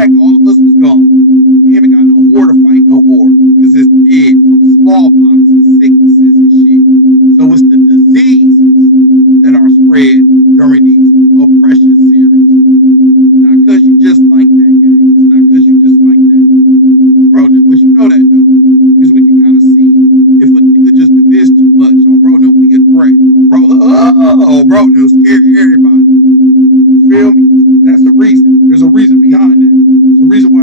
back, all of us was gone. We ain't even got no war to fight no more because it's dead from smallpox and sicknesses and shit. So it's the diseases that are spread during these oppression series. Not because you just like that, gang. It's not because you just like that. Bro, but you know that though. Because we can kind of see if a nigga just do this too much. On bro, then we a threat. On bro, they'll scare everybody. You feel me? That's the reason. There's a reason behind that. There's a reason why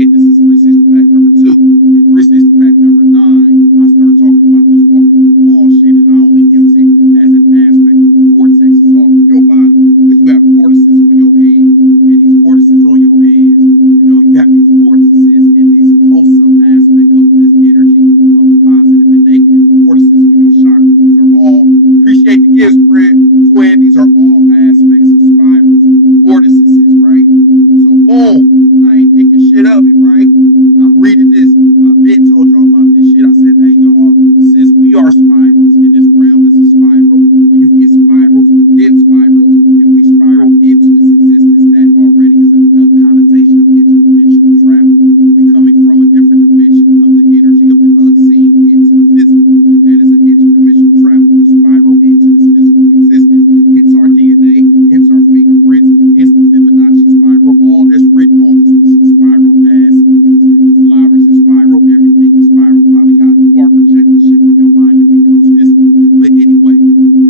said, this is 360 pack number 2. And 360 pack number 9, I start talking about this walking through the wall shit, and I only use it as an aspect of the vortexes all through your body, because you have vortices on your hands, and these vortices on your hands, you have these vortices and these wholesome aspect of this energy of the positive and negative, the vortices on your chakras. These are all, appreciate the gifts, Fred, twin, these are all aspects of spirals, vortices, right? So boom, I ain't thinking shit of it, right? I'm reading this. I've been told y'all about this shit. I said, hey y'all, since we are spirals and this realm is a spiral, when you get spirals within spirals and we spiral into this existence, that already is a connotation of interdimensional travel. We coming from a different dimension of the energy of the unseen into the physical. That is an interdimensional travel. We spiral into this physical existence. Hence our DNA, hence our fingerprints, hence the Fibonacci spiral, all that's written on us. We some spiraled ass because the flowers is spiral, everything is spiral. Probably how you are projecting shit from your mind that becomes physical. But anyway,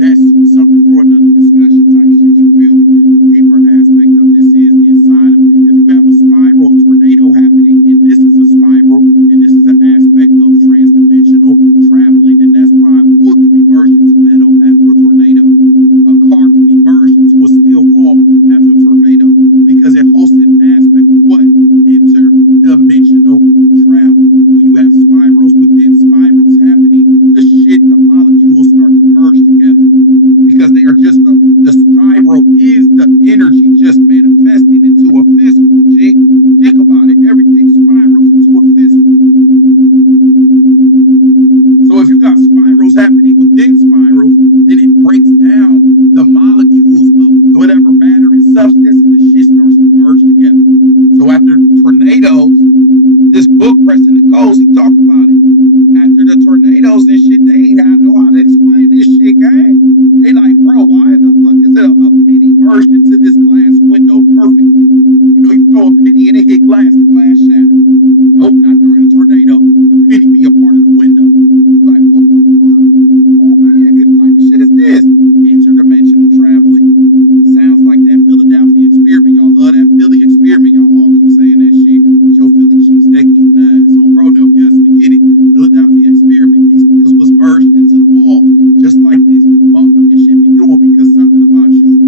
that's something for another discussion type shit. You feel me? The deeper aspect of this is inside of, if you have a spiral, a tornado happening, and this is a spiral, and this is an aspect of transdimensional traveling, then that's why wood can be merged into metal after a tornado. A car can be merged into a steel wall after a tornado, because it hosts an aspect of what? Interdimensional travel. When you have spirals within spirals happening, the molecules start to merge together, because they are just the spiral is the energy just manifesting into a physical, G. Think about it. Everything spirals into a physical. So if you got spirals happening within spirals, then it breaks down the molecules of whatever matter and substance, and the shit starts to merge together. So after tornadoes, this book, Preston and Coles, he talked about it. After the tornadoes and shit, they ain't know how to explain this shit, gang. They like, bro, why the fuck is it a penny merged into this glass window perfectly? You throw a penny and it hit glass, the glass shattered. Nope, not during a tornado. The penny be a part of the window. You like, what the fuck? Oh, man, what type of shit is this? Interdimensional traveling. Sounds like that Philadelphia experiment. Y'all love that Philly experiment. Y'all all keep saying that shit with your Philly cheesesteak eating ass on bro. No, yes, we get it. Philadelphia experiment. These niggas was merged into the walls, just like these motherfuckers should be doing, because something about you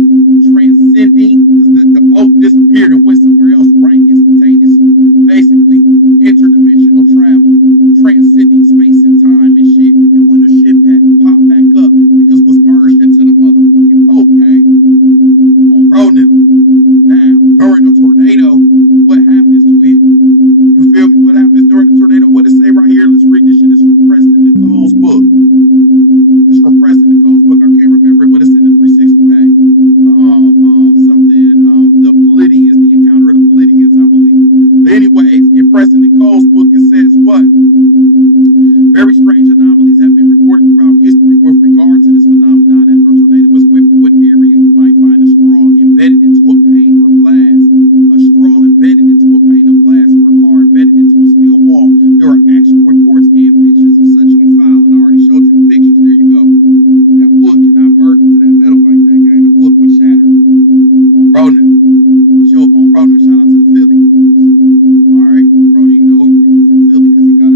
transcending, because the boat disappeared and went somewhere else right instantaneously. Basically, interdimensional traveling, transcending space and time and shit. And when the shit popped back up, because it was merged into the motherfucking boat, gang. On bro now, during a tornado, what happens, twin? You feel me? What happens during the tornado? What it say right here? Let's read this shit. This is from Preston Nicole's book. This is from Preston Nicole's book. I can't remember it, but it's in the 360 pack. The Palladians, the encounter of the Palladians, I believe. But anyways, in Preston Nicole's book, it says what? Very strange anomalies have been reported throughout history with regard to this phenomenon. After a tornado was whipped through an area, you might find a straw embedded into a pane or glass, a straw embedded into a pane of glass, or a car embedded into a steel wall. There are actual reports and pictures of such on file, and I already showed you the pictures. There you go. That wood cannot merge into that metal like that, gang. The wood would shatter it. On bro now. On bro now. Shout out to the Philly. Alright, on bro, you know he from Philly because he got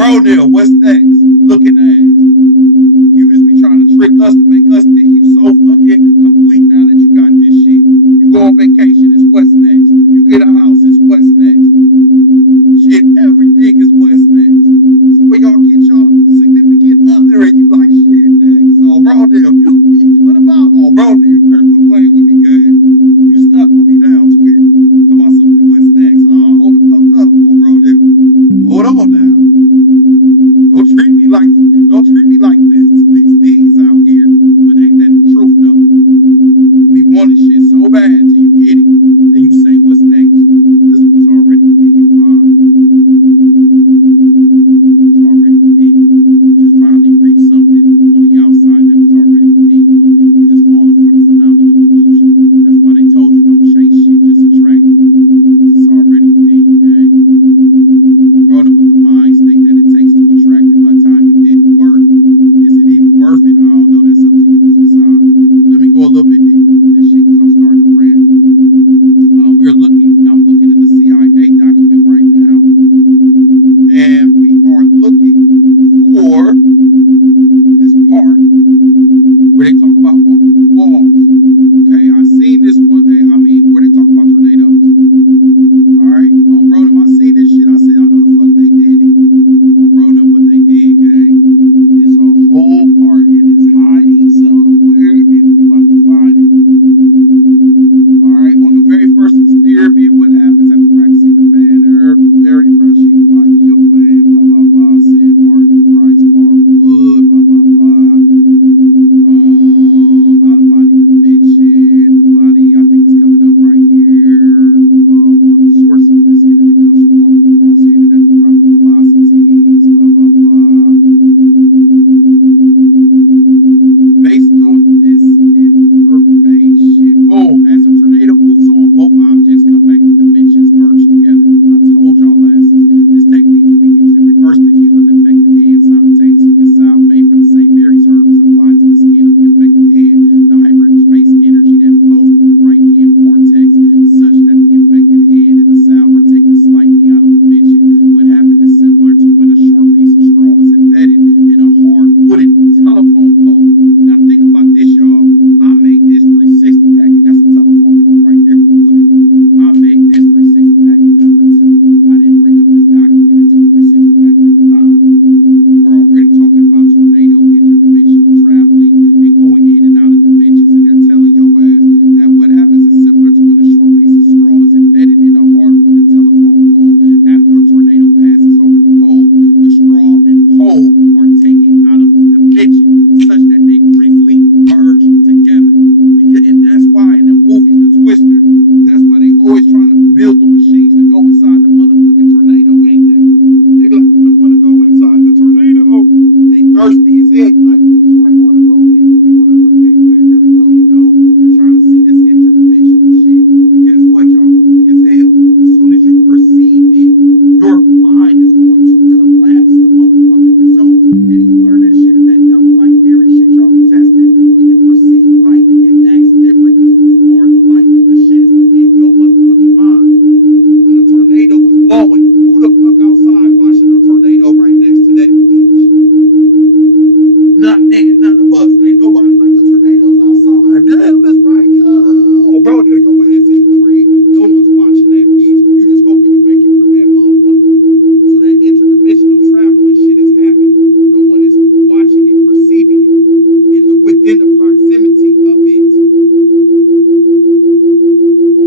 bro, Neil, what's next? Looking ass. You just be trying to trick us to make us think you so fucking complete now that you got this shit. You go on vacation, it's what's next. You get a house, it's what's next. Shit, everything is what's next. So when y'all get y'all significant other and you like shit next. So bro, damn, what about? Oh bro, damn, you better quit playing with me, gang. You stuck with me now, twin. Talk about something. What's next? Hold the fuck up, oh bro, damn. Hold on now. Don't treat me like these things out here. But ain't that the truth though? You be wanting shit so bad till you get it. Then you say what's next. Because it was already within your mind. It's already within you. You just finally reached something on the outside that was already within you. You just falling for the phenomenal illusion. That's why they told you don't chase shit, just attract it. Because it's already within you, gang. But the mind state that it takes to attract it, by the time you did the work, is it even worth it? I don't know. That's up to you to decide. But let me go a little bit deeper with this shit because I'm starting to rant. I'm looking in the CIA document right now, and we are looking for this part where they talk about walking through walls. Okay, I seen this one day. Where they talk about tornadoes. Alright, bro, I seen this shit. I said, I know the fuck they did it. Bro, but they did, gang. It's a whole part. It is hiding somewhere, and we about to find it. Alright, on the very first experiment, what happens after practicing the banner, the very rushing, the pineal gland, blah, blah, blah, San Martin, Christ, carved wood, blah, blah, blah. Out-of-body dimension. The body, I think, is coming up right here. One source of this energy comes from walking cross-handed at the proper velocities, blah, blah, blah. Based on this information, boom, as a tornado moves on, both objects come back to dimensions merged together. I told y'all last. This technique can be used in reverse to heal an affected hand simultaneously. A salve made from the St. Mary's herb is applied to the skin of the affected hand. The hyperspace energy that flows through the right hand vortex such that the affected hand and the salve are taken slightly out of dimension. What happened is similar to when a short piece of straw is embedded in a hard wooden telephone pole. Now think about this, y'all. I made this 360 packet. That's a telephone pole right there with wood in it. I made this 360 packet number 2. I didn't bring up this document until 360 pack number 9. We were already talking about tornado, interdimensional traveling, and going in and out of dimensions. And they're telling your ass that what happens is similar to when a short piece of straw is embedded in a hard wooden telephone pole. After a tornado passes over the pole, the straw and pole are taken out of the dimension such that they briefly merge together. And that's why in the movies, The Twister, that's why they always trying to build the machines to go inside the motherfucking tornado, ain't they? They be like, we just want to go inside the tornado. They thirsty as hell. You like, bitch, why you want to go in? We want to predict when they really know you don't. You're trying to see this interdimensional shit. But guess what, y'all goofy as hell. As soon as you perceive it, your mind is going to collapse the motherfucking results. Didn't you learn that shit in that double light theory shit y'all be testing? When you perceive light, it acts different because you are the light. The shit is within your motherfucking mind. When a tornado is blowing, who the fuck outside watching a tornado right next to that beach? None of us. Ain't nobody like the tornado's outside. Damn, it's right, yo. Bro, your ass in the crib. No one's watching that beach. You just hoping you make it through that motherfucker. So that interdimensional traveling shit is happening. No one is watching it, perceiving it, within the proximity of it.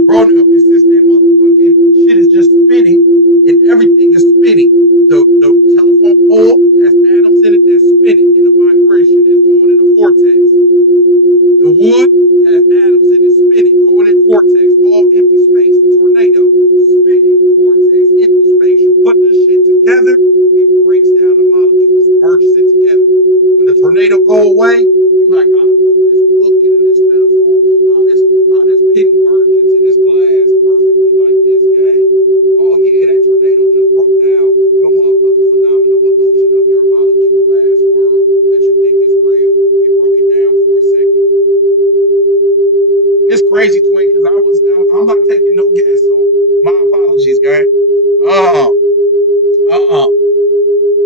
Bro, it's just that motherfucking shit is just spinning, and everything is spinning. The telephone pole has atoms in it that's spinning in a vibration. It's going in a vortex. The wood has atoms in it spinning, going in vortex, all empty space. The tornado, spinning, vortex, empty space. You put this shit together, it breaks down the molecules, merges it together. When the tornado go away, you like, how the fuck this wood get in this metaphor? How this penny merged into this glass perfectly like this, gang? Oh yeah, that tornado just broke down your motherfucking phenomenal illusion of your molecule ass world that you think is real. It broke it down for a second. It's crazy, twin, because I'm not taking no guess, so my apologies, gang.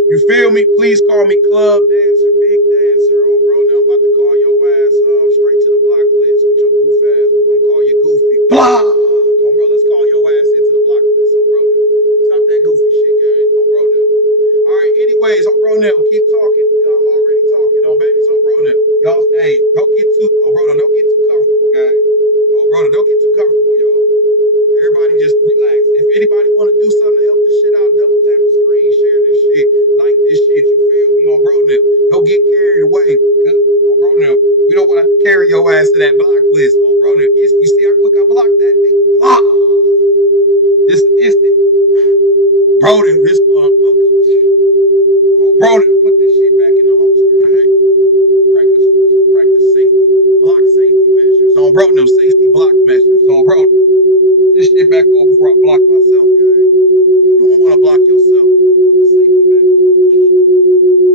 You You feel me? Please call me Club Dancer, Big Dancer. Oh, bro, now I'm about to call your ass straight to the block list with your goof ass. We're going to call you Goofy. Blah! Come on, bro. Let's call your ass into the block list, on bro now. Stop that goofy shit, gang. On bro now. All right, anyways, on bro now, keep talking. I'm already talking, on babies, on bro now. Y'all, hey, don't get too, on bro now, don't get too comfortable, gang. On bro now, don't get too comfortable, y'all. Everybody just relax. If anybody want to do something to help this shit out, double tap the screen, share this shit, like this shit. You feel me? On bro now. Don't get carried away. On bro now. We don't want to carry your ass to that block list. On bro now. You see how quick I blocked that nigga? Blah. This is instant. Bro now, this motherfucker. Bro now, put this shit back in the holster, man. Practice safety, block safety measures. On bro now, safety block measures. On bro now. This shit back on before I block myself, gang. You don't want to block yourself. Put the safety back on.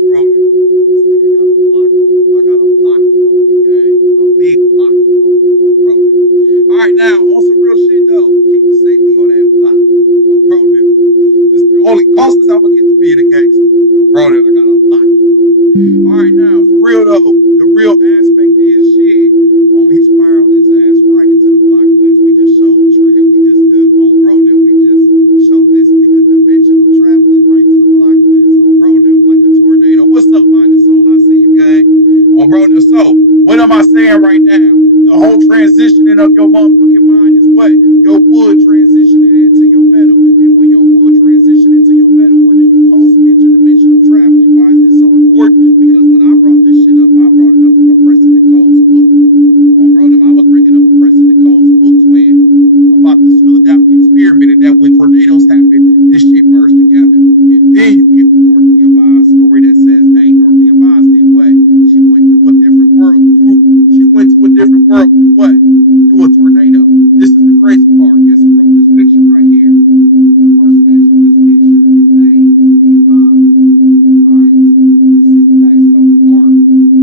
Bro, this nigga got a block on him. I got a blocky on me, gang. A big blocky on me. Oh, bro, all right, now, on some real shit, though. Keep the safety on that blocky. Oh, bro, this is the only closest I'm going to get to being a gangster. Oh, bro, I got a blocky on me. All right, now, for real, though, the real aspect is shit. He spiraled his ass right into the block list. We just showed Trey. We just did, oh bro, then we just showed this nigga dimensional traveling right to the block list. Oh bro, then like a tornado. What's up, minded soul? I see you, gang. Oh bro, then so what am I saying right now? The whole transitioning of your motherfucking mind is what? Your wood transitioning into your metal. And when your wood transition into your metal, when do you host interdimensional traveling? Why is this so important? Because when I brought this shit up, I brought it up from a Preston Nicole's book. I was bringing up a Preston Nicole's book, twin, about this Philadelphia experiment, and that when tornadoes happen, this shit merged together. And then you get the Dorothea Vaz story that says, hey, Dorothea Vaz did what? She went to a different world through what? Through a tornado. This is the crazy part. Guess who wrote this picture right here? The person that drew this picture, his name is Dia Vaz. All right, the 360 packs come with art.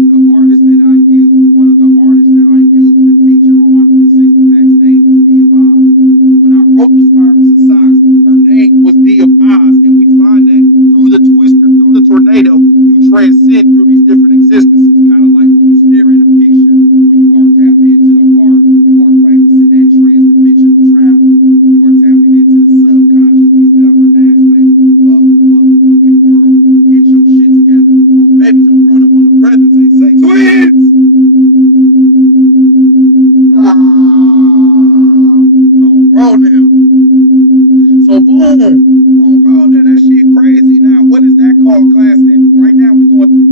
The artist that I use, one of the artists that I use to feature on my 360 packs name is Dia Vaz. So when I wrote the Spirals and Socks, her name was Dia Vaz, and we find that through the twister, through the tornado, you transcend through these different existences. Kind of like when you stare at a picture, when you are tapped into the art, you are practicing that transdimensional traveling. You are tapping into the subconscious, these different aspects of the motherfucking world. Get your shit together. On babies, on bro, them on the brothers, they say twins! On bro now. So boom. On bro now, that shit crazy. Now, what is that called, class? And right now we're going through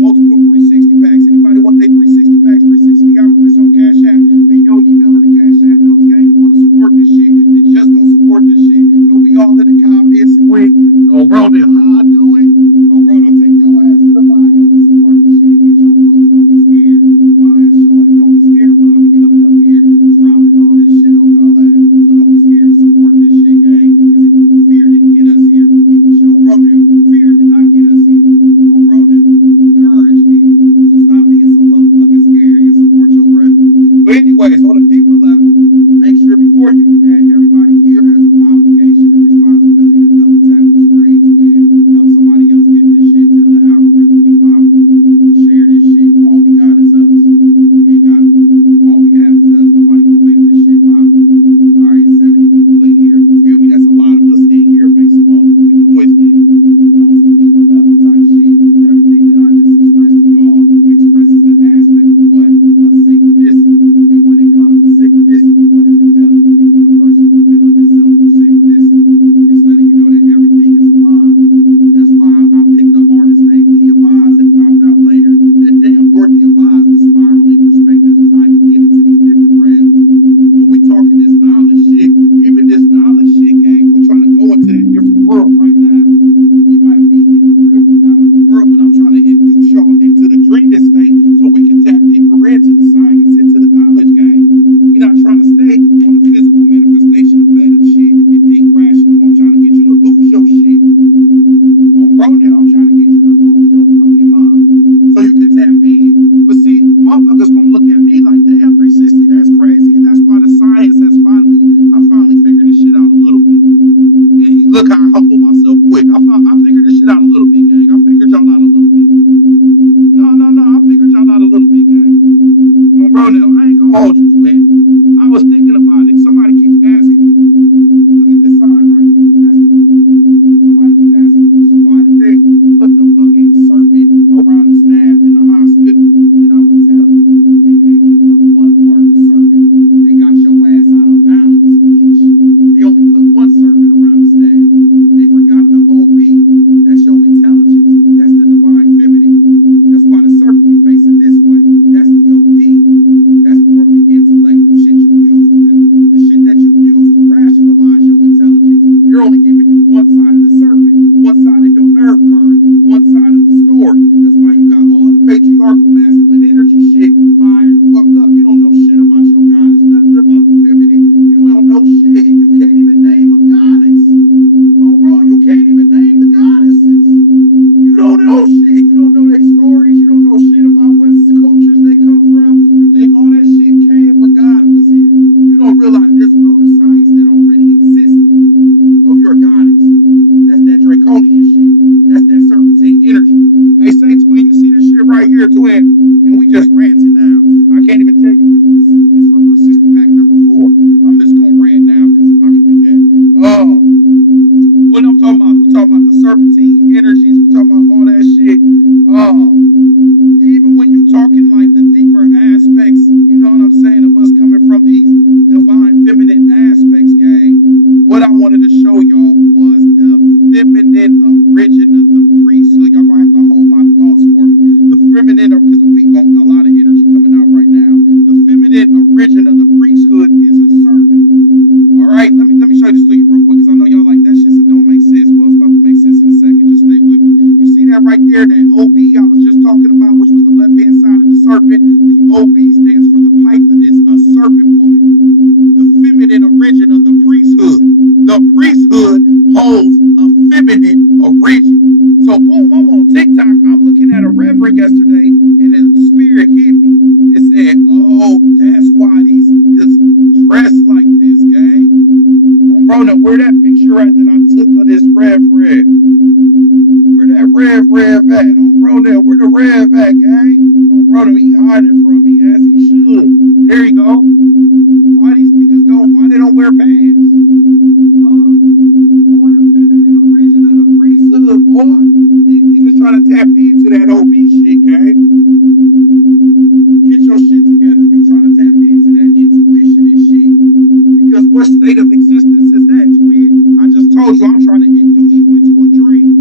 hold you, twin. I was thinking about it. Somebody keeps asking me. Look at this sign right here. That's the Kundalini. Somebody keeps asking me. So why do they put the fucking serpent around the staff in the hospital? And I would tell you, nigga, they only put one part of the serpent. They got your ass out of balance each. They only put one serpent around the staff. They forgot the OB. That's your intelligence. That's the divine feminine. That's why the serpent be facing this way. That's the OD. That's more of the intellect, the shit you use the shit that you use to rationalize your intelligence. You're only giving you one side of the serpent, one side of your nerve current, one side of the story. That's why you got all the patriarchal masculine energy shit fired the fuck up. You don't know shit about your goddess, nothing about the feminine. You don't know shit. You can't even name a goddess. Oh, bro, you can't even name the goddesses. You don't know shit. You don't know their stories. You don't know shit about what cultures they come from. You think all that shit came when God was here. You don't realize there's an older science that already existed of your goddess. That's that draconian shit. That's that serpentine energy. Hey, say, twin, you see this shit right here, twin? And we just ranting now. I can't even tell you which 360. This from 360 pack number 4. I'm just gonna rant now because I can do that. What I'm talking about? We talking about the serpentine energies. We talking about all that shit. Even when you talking like the deeper aspects, you know what I'm saying, of us coming from these divine feminine aspects, gang. What I wanted to show y'all was the feminine origin of the priesthood. Y'all gonna have to hold my thoughts for me. The feminine, because we got a lot of energy coming out right now. The feminine origin of the priesthood is a serpent. All right, let me show this to you real quick, because I know y'all like that shit, so it don't make sense. Well, it's about to make sense in a second. Just stay with me. You see that right there, that OB I was just talking about, which was the left-hand side of the serpent. The OB stands for the Pythoness, a serpent woman. The feminine origin of the priesthood. The priesthood holds a feminine origin. So boom, I'm on TikTok. I'm looking at a reverend yesterday, and the spirit hit me. It said, oh, that's why these niggas dress like this, gang. Bro, now where that picture at that I took of this Rev? Where that Rev at? Bro, there, where the Rev at, gang? Bro, he hiding from me, as he should. There you go. Why these niggas why they don't wear pants? Boy, the feminine origin of the priesthood, boy. These niggas trying to tap into that OB shit, gang. Get your shit together. You trying to tap into that intuition and shit. Because what state of existence is that, twin? I just told you I'm trying to induce you into a dream.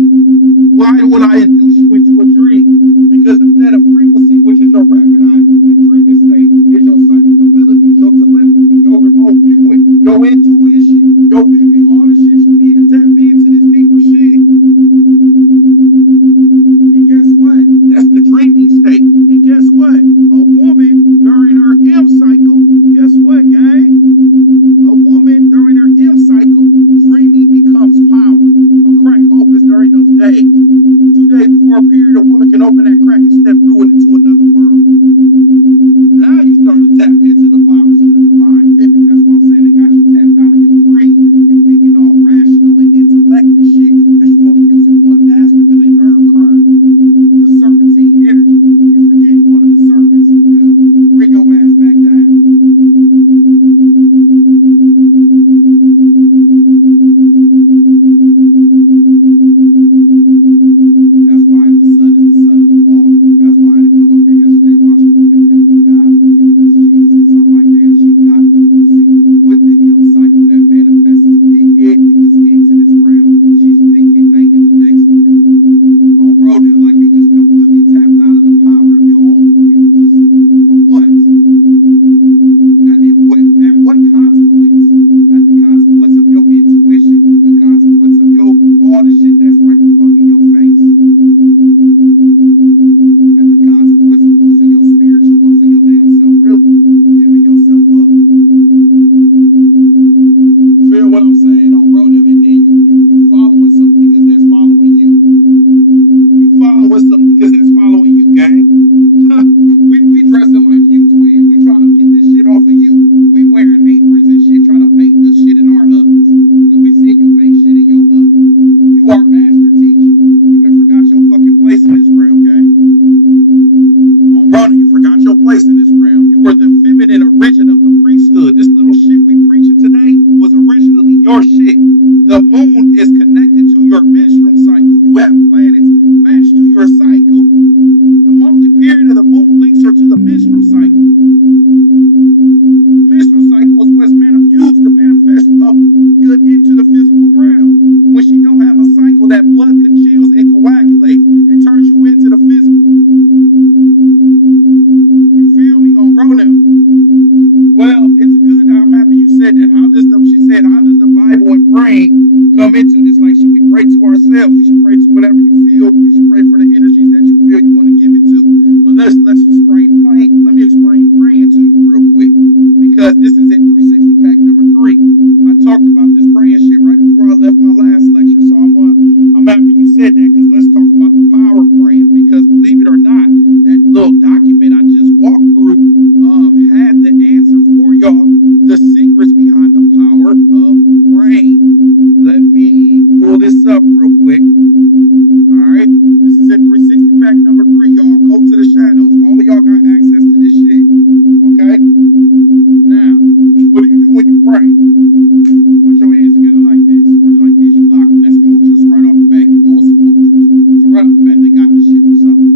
Why would I induce you into a dream? Because the theta frequency, which is your rapid eye movement dreaming state, is your psychic abilities, your telepathy, your remote viewing, your intuition, your vivid, all the shit you need to tap into this deeper shit. And guess what? That's the dreaming state. And guess what? A woman during her M cycle, guess what, gang? A woman during her M cycle, dreaming becomes power. A crack opens during those days. 2 days before a period, a woman can open that crack and step through it into another world. Now you starting to tap into the powers of the divine feminine. That's what I'm saying. They got you tapped out of your dream. You thinking all rational and intellect and shit because you only using one aspect of the nerve current. The serpentine energy. You forgetting one of the serpents, nigga. Bring your ass back down. That's why the son is the son of the father. That's why I had to come up here yesterday and watch a woman. Thank you, God, for giving us Jesus. I'm like, damn, she got the pussy with the M cycle that manifests as big head niggas into this realm. She's thanking the next nigga. Oh, bro, they're like, you just completely tapped out of the power of your own fucking pussy. For what? At what consequence? At the consequence of your intuition, the consequence of your all the shit that's right the fuck in your face. At the consequence of losing your spiritual, losing your damn self, really. You giving yourself up. You feel what I'm saying on bro? And then you following some niggas that's following you. You following some niggas that's following you, gang. we dressing like you, twin. We trying to get this shit off of you. We wearing aprons and shit, trying to bake the shit in our ovens. Because we see you bake shit in your oven. You are master teacher. You been forgot your fucking place in this realm, gang. Brother, you forgot your place in this realm. You were the feminine original your shit. The moon is connected to your menstrual cycle. You have planets matched to your cycle. The monthly period of the moon links her to the menstrual cycle. The menstrual cycle is what's used to manifest up good into the physical realm. And when she don't have a cycle, that blood congeals and coagulates and turns you into the physical. You feel me? On bro now. Well, it's good. I'm happy you said that. She said, how does the Bible and praying come into this? Like, should we pray to ourselves? You should pray to whatever you feel. You should pray for the energies that you feel you want to give it to. But let's explain praying. Let me explain praying to you real quick, because this is in 360 pack number 3. I talked about this praying shit right before I left my last lecture, so I'm happy you said that, because let's talk about the power of praying. Because believe it or not, that little document I just walked through had the answer for y'all, the secrets behind the power of praying. Let me pull this up real quick. Alright, this is in 360 pack number 3, y'all. Go to the shadows. All of y'all got access to this shit. Okay? Now, what do you do when you pray? Put your hands together like this, or like this. You lock them. That's mudras right off the bat. You're doing some mudras. So right off the bat, they got this shit for something.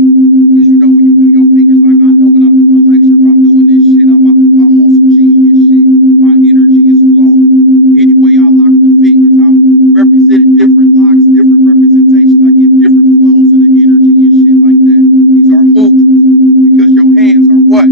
Because you know when you do your fingers, like I know when I'm doing a lecture, if I'm doing this shit, I'm about to come on some genius shit. My energy is flowing. Anyway, I lock the fingers. I'm representing different locks, different representations. I give different flows of the energy and shit like that. These are mudras. Because your hands are what?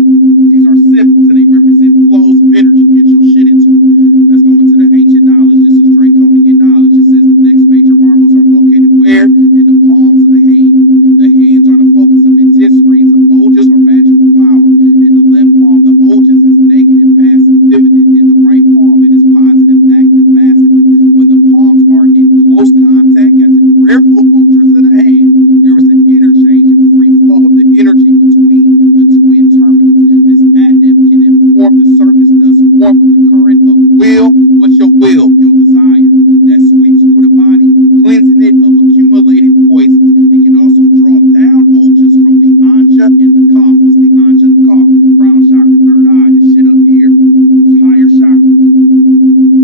These are symbols, and they represent flows of energy. Get your shit into it. Let's go into the ancient knowledge. This is draconian knowledge. It says the next major marbles are located where? In the palms of the hand. The hands are the focus of intense streams of ojas or magical power. In the left palm, the ojas is negative, passive, feminine. In the right palm, it is positive, active, masculine. When the palms are in close contact, as in prayerful mudras of the hand, there is an interchange and free flow of the energy between the twin terminals. This adept can inform the circus, thus form with the current of will. What's your will? Your desire. That sweeps through the body, cleansing it of accumulated poisons. It can also draw down ojas from the anja in the cough. What's the anja in the cough? Crown chakra, third eye, this shit up here. Those higher chakras.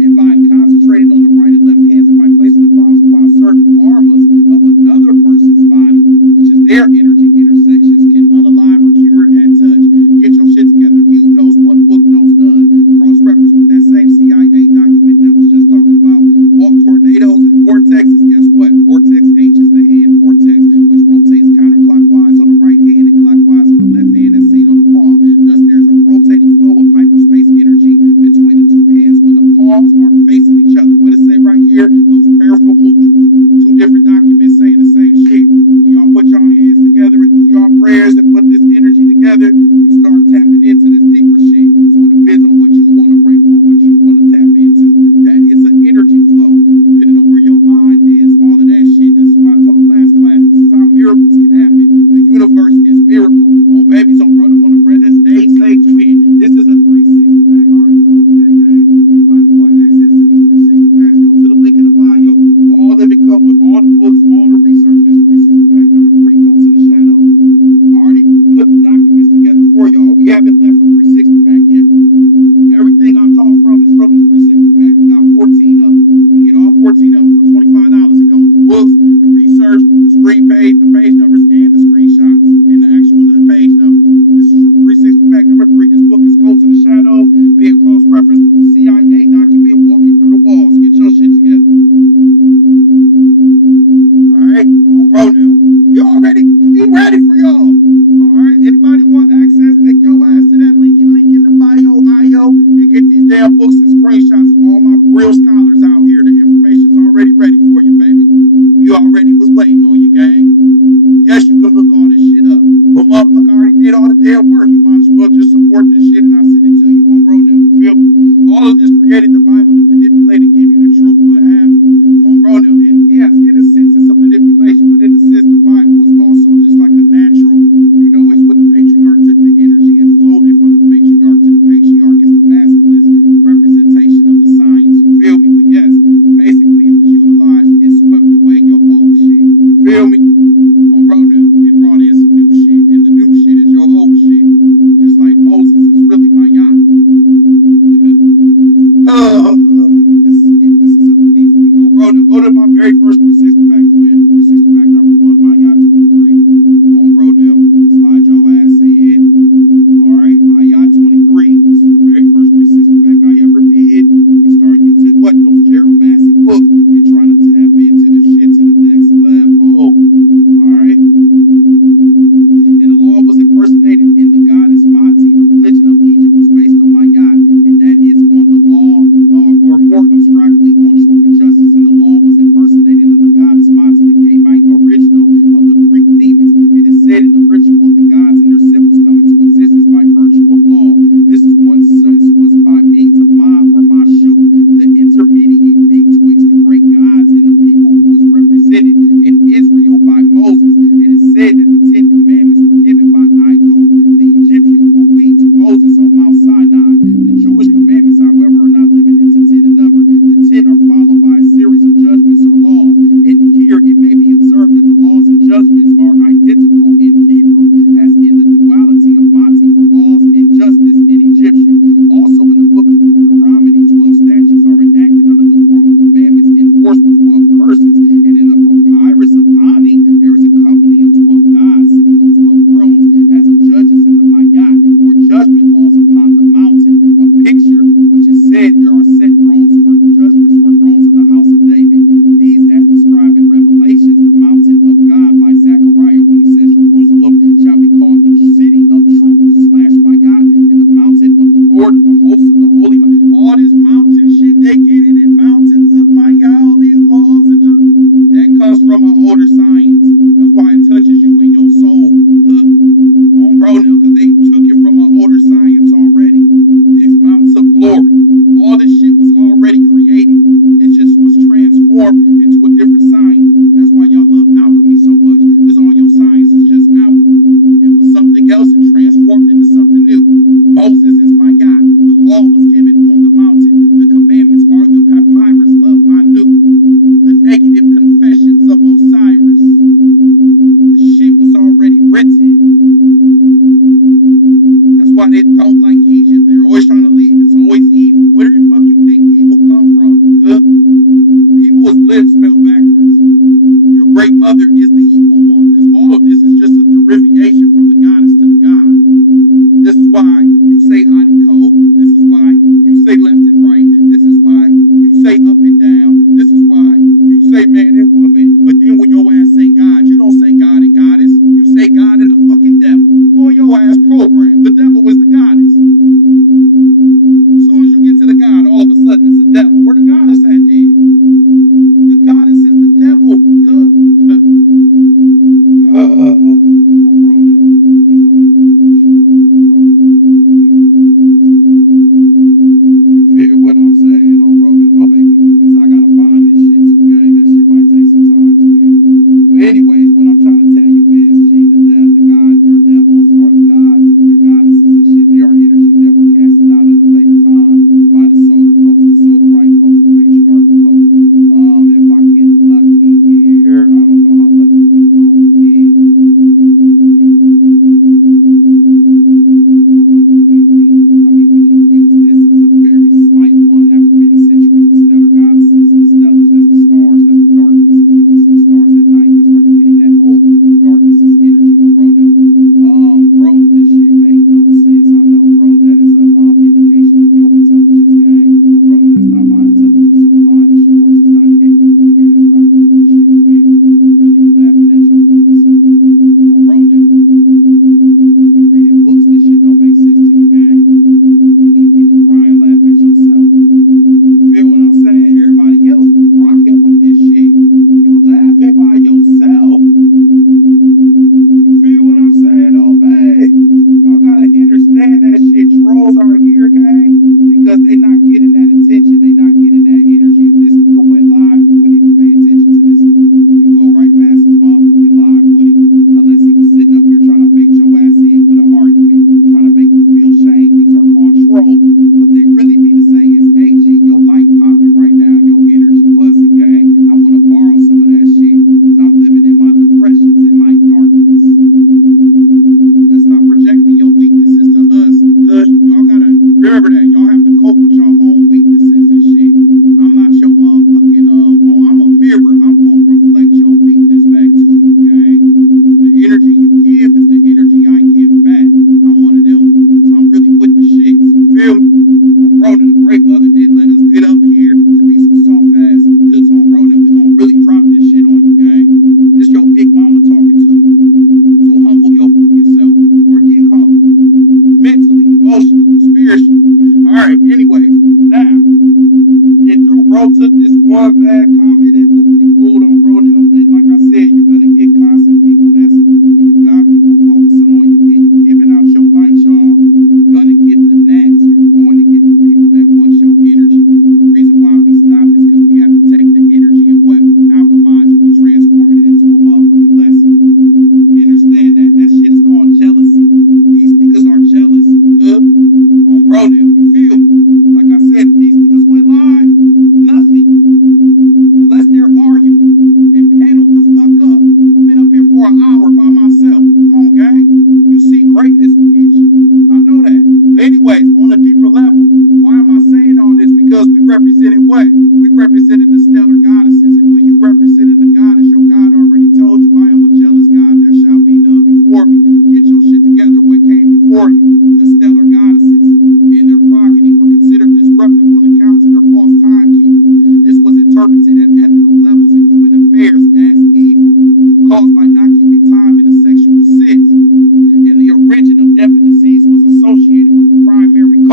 And by concentrating on the right and left hands, and by placing the palms upon certain marmas of another person's body, which is their energy intersections, can unalive or cure at touch. Get your shit together. He who knows one book knows none. Cross-reference with that same CIA document that was just talking about walk tornadoes and vortexes. Guess what? Vortex H is the hand vortex, which rotates counterclockwise on the right hand and clockwise on the left hand, as seen on the palm. Thus, there's a rotating flow of hyperspace energy between the two hands when the palms are facing each other. What does it say right here? Those prayerful mudras. Two different documents saying the same shit. When y'all put y'all hands together and do y'all prayers and put this energy together, you start tapping into this deeper shit. So it depends on what you want to pray for, what you want to tap into. That is an energy flow, depending on where your mind is, all of that shit. This is why I told the last class, this is how miracles can happen. The universe is miracle. On babies, on brother, on the brothers, age, say twin. This is a 360 pack. I already told you that, gang. Anybody want access to these 360 packs, go to the link in the bio. All of it come with all the books, all the research. This 360 pack number 3, go to the shadows. I already put the documents together for y'all. We haven't left a 360 pack yet. Everything I'm talking from is from these 360 pack. We got 14 of them. You can get all 14 of them for $25. It comes with the books, the research, the screen page, the page numbers, and the screenshots, and the actual page numbers. This is from 360 pack number 3. This book is Code to the Shadows, being cross-referenced with the CIA document, walking through the walls. Get your shit together. Alright, bro now. We ready for y'all. Alright, anybody want access, take your ass to that link in the bio, and get these damn books and screenshots of all my real scholars out here. The information's already ready for you, baby. We already was waiting on you, gang. Yes, you can look all this shit up, but motherfucker already did all the damn work. You might as well just support this shit and I'll send it to you on bro now. You feel me? All of this created the Bible to manipulate and give you the truth, but have you on bro now. And yes, in a sense it's a manipulation, but in a sense the Bible is also just like a natural, you know, it's when the patriarch took the energy and flowed it from the matriarch to the patriarch. It's the masculine's representation of the science. You feel me? But yes, basically it was utilized, it swept away your old shit. You feel me? On bro now, and brought in some new shit, and the new shit is your old shit.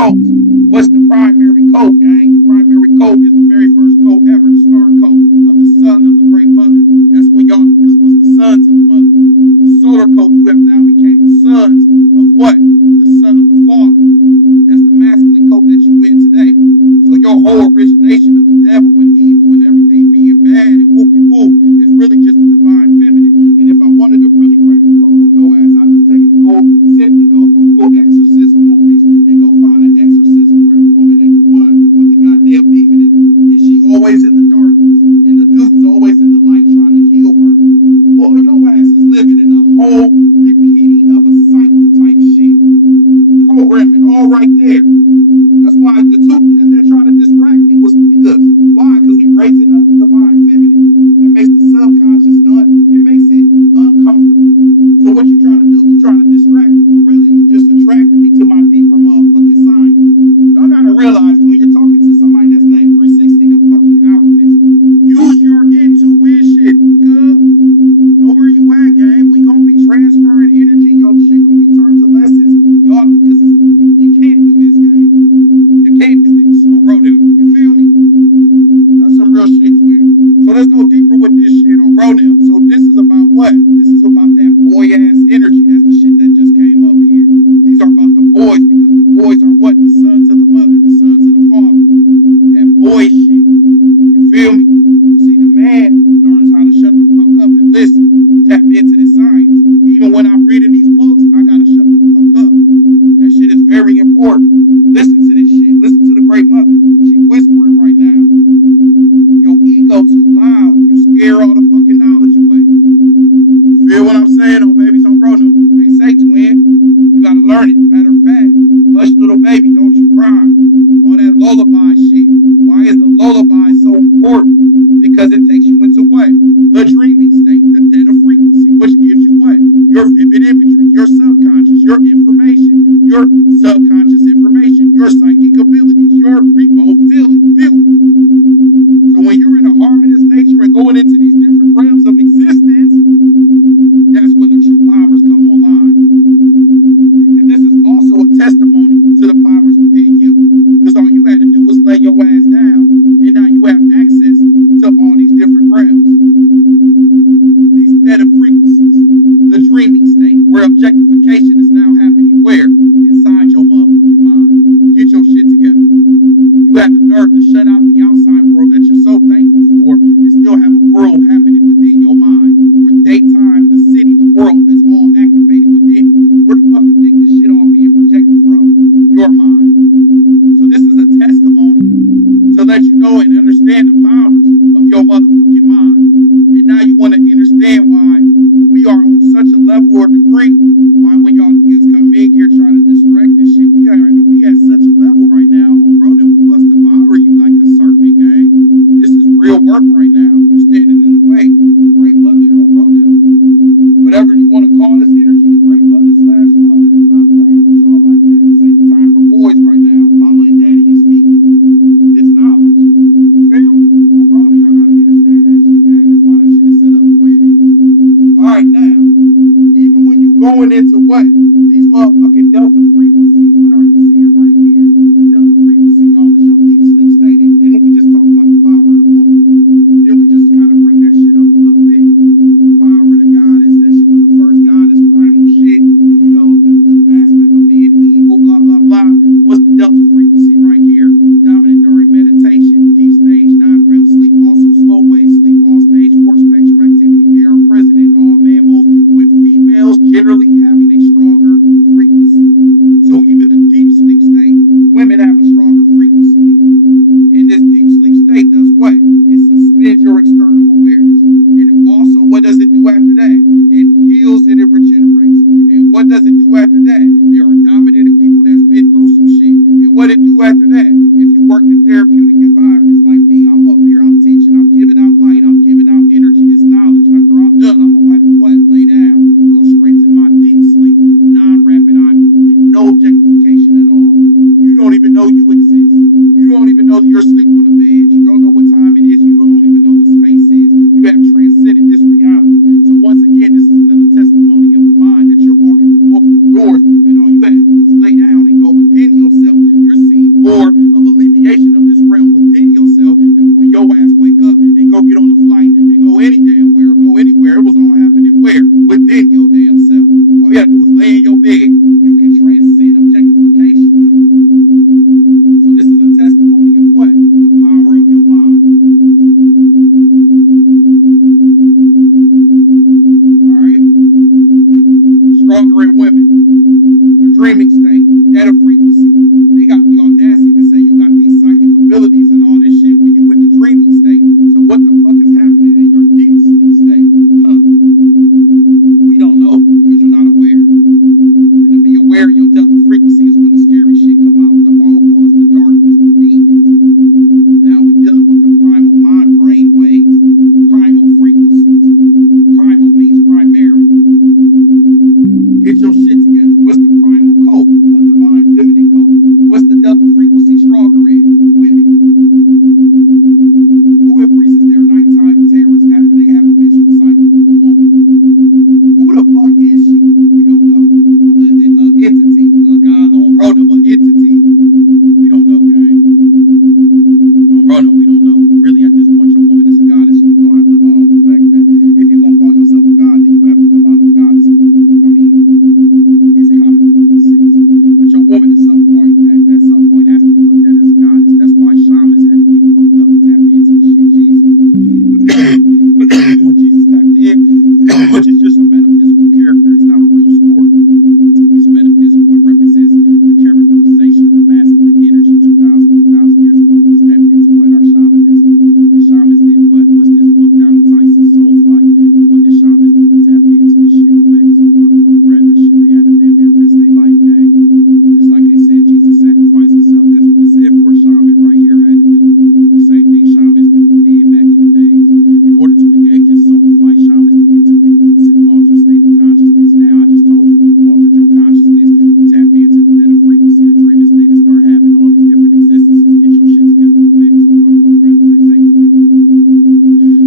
codes. What's the primary code, gang? The primary code is the very first code ever, the star code of the son of the great mother. That's when y'all niggas was the sons of the mother. The solar code you have now became the sons of what? The son of the father. That's the masculine code that you in today. So your whole origination of the devil and evil and everything being bad and whoop-de-woo is really just the divine feminine. And if I wanted to really crack the code on your ass, I'll just tell you to simply go Google exorcism movies and go find an exorcism where the woman ain't the one with the goddamn demon in her. And she always in the darkness. And the dude's always in the light trying to heal her. Boy, your ass is living in a whole repeating of a cycle type shit. Programming all right there. That's why the two niggas that try to distract me was niggas. Why? Because we raising up the divine feminine. That makes the subconscious it makes it uncomfortable. So what you trying to do? You trying to distract me. Well, really, you just attracted me to my deeper motherfucking science. Y'all gotta realize when you're talking to somebody that's named 360 the fucking alchemist, use your intuition, nigga. Know where you at, gang. We gonna be transferring energy. Your shit gonna be turned to lessons. Y'all, because you can't do this, gang. You can't do this. On bro, you feel me? That's some real shit, twin. So let's go deeper with this shit on bro now. So this is about what? This is about that boy ass energy. That's the shit that just came up here. These are about the boys because the boys are what? The sons of the mother, the sons of the father. That boy shit. You feel me? See, the man learns how to shut the fuck up and listen. Tap into this science. Even when I'm reading these books, I gotta shut the fuck up. That shit is very important. Listen to this shit. Listen to the great mother. She whispering right now. Your ego too loud. You scare all the fucking knowledge away. You feel what I'm saying on babies on bro no? They say twin. You gotta learn it. Matter of fact, hush little baby, don't you cry. All that lullaby shit. Why is the lullaby so important? Because it takes you into what? The dreaming state, the theta frequency, which gives you what? Your vivid imagery, your subconscious, your information, your subconscious information, your psychic abilities, your remote feeling. So when you're in a harmonious nature and going into these different realms of existence, that's when the true powers come online. And this is also a testimony to the powers within you. Because all you had to do was lay your ass down, and now you have access to all these different realms. These theta frequencies, the dreaming state, where objectification is now happening where? Inside your motherfucking mind. Get your shit together. You have the nerve to shut out the outside world that you're so thankful for and still have a world happening within your mind. Where daytime, the city, the world is all activated within you. Where the fuck you think this shit all being projected from? Your mind. So this is a testimony to let you know and understand the powers of your motherfucking mind. And now you want to understand why when we are on such a level or degree, why when y'all niggas come in here trying to distract this shit, we at such a level right now on bro that we must devour you like a serpent, gang. This is real work right now. You standing in the way. The great mother on bro now. Whatever you want to call this energy, the great mother / father is not playing with y'all like that. This ain't the time for boys right now. Mama and daddy is speaking through this knowledge. You feel me? On bro, y'all gotta understand that shit, gang. That's why that shit is set up the way it is. Alright, now, even when you going into what? These motherfucking delta frequencies, what are you seeing right here? The delta frequency, y'all, is your deep sleep state. And didn't we just talk about the power of the woman? Didn't we just kind of bring that shit up a little bit? The power of the goddess, that she was the first goddess, primal shit. You know, the aspect of being evil, blah, blah, blah. What's the delta frequency right here? Dominant during meditation, deep stage, non-REM sleep, also slow wave sleep, all stage 4 spectrum activity. They are present in all mammals, with females generally having a stronger frequency. bed. You can transcend objectification. So this is a testimony of what? The power of your mind. Alright? Stronger in women. The dreaming state. Theta frequency. They got the audacity to say you got these psychic abilities and all this shit when you in the dreaming state. So what the fuck is happening in your deep sleep state? We don't know because you're not aware. And to be aware of your delta frequency is when the scary shit come out. The old ones, the darkness, the demons. Now we're dealing with the primal mind brain waves, primal frequencies. Primal means primary. Get your shit together. What's the primal code? A divine feminine code. What's the delta frequency stronger in? Women. Who increases their nighttime terrors after they have a menstrual cycle? The woman. Who the fuck is she? We don't know. Entity. God on bro, no, entity. We don't know, gang. On bro, no, we don't know. Really, at this point, your woman is a goddess, and you're gonna have to fact that if you're gonna call yourself a god, then you have to come out of a goddess. I mean, it's common fucking sense. But your woman at some point has to be looked at as a goddess. That's why shamans had to get fucked up to tap into the shit Jesus. When Jesus tapped in, which is just a metaphysical character, it's not a real story. It's metaphysical. It represents the characterization of the masculine energy 3,000 years ago. We was tapped into what? Our shamanism. And shamans did what? What's this book? Donald Tyson's Soul Flight. And what did shamans do to tap into this shit? On babies, on brother, on the brethren shit. They had to damn near risk their life, gang. Just like they said, Jesus sacrificed himself. Guess what they said for a shaman right here had to do? The same thing shamans did back in the days. In order to engage in soul flight, shamans needed to induce an altered state of consciousness. Now, I just told you, when you altered your consciousness, you tap into the theta frequency, the dreaming state, and start having all these different existences. Get your shit together, on babies, on brother, on the brothers, they say to him.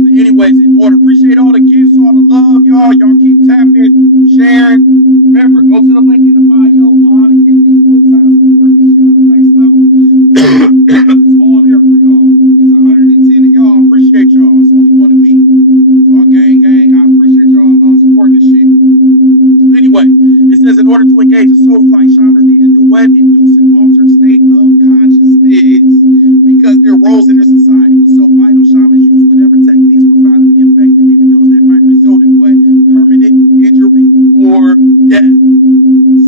But anyways, in order, appreciate all the gifts, all the love, y'all. Y'all keep tapping, sharing. Remember, go to the link in the bio on how to get these books, how to support this shit on the next level. It's all there for y'all. It's 110 of y'all. I appreciate y'all. It's only one of me. So gang, I appreciate y'all supporting this shit. Anyways, it says in order to engage in soul flight, shamans need to do what? Induce an altered state of consciousness. Because their roles in their society was so vital, shamans used whatever techniques were found to be effective, even those that might result in what? Permanent injury or death.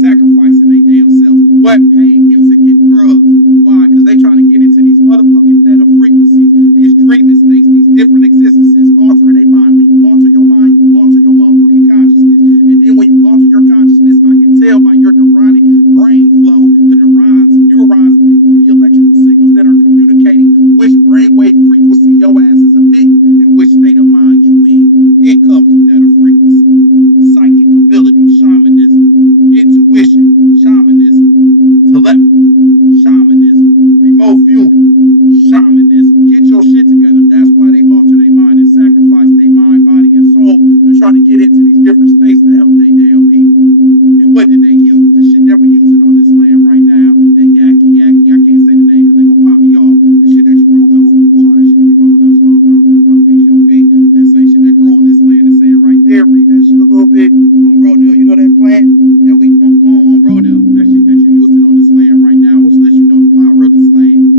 Sacrificing their damn self through what? Pain, music, and drugs. Why? Because they trying to get into these motherfucking theta frequencies, these dreaming states, these different existences, altering their mind. When you alter your mind, you alter your motherfucking consciousness. And then when you alter your consciousness, I can tell by your neuronic brain flow, the neurons through the electrical signals that are communicating which brainwave frequency your ass is emitting and which state of mind you in. It comes to theta frequency, psychic ability, shamanism, intuition, shamanism, telepathy, shamanism, remote viewing, shamanism. Get your shit together. That's why they alter their mind and sacrifice their mind, body, and soul to try to get into these different states to help their damn people. And what did they use? The shit that we're using on this land right now, that yaki, I can't say the name because they're going to pop me off. The shit that you roll up with, all that shit you be rolling up, that same shit that grow on this land and say it right there. Read that shit a little bit. On Bronell, you know that plant that we don't go on Bronell? That shit that you using on this land right now, which lets you know the power of this land.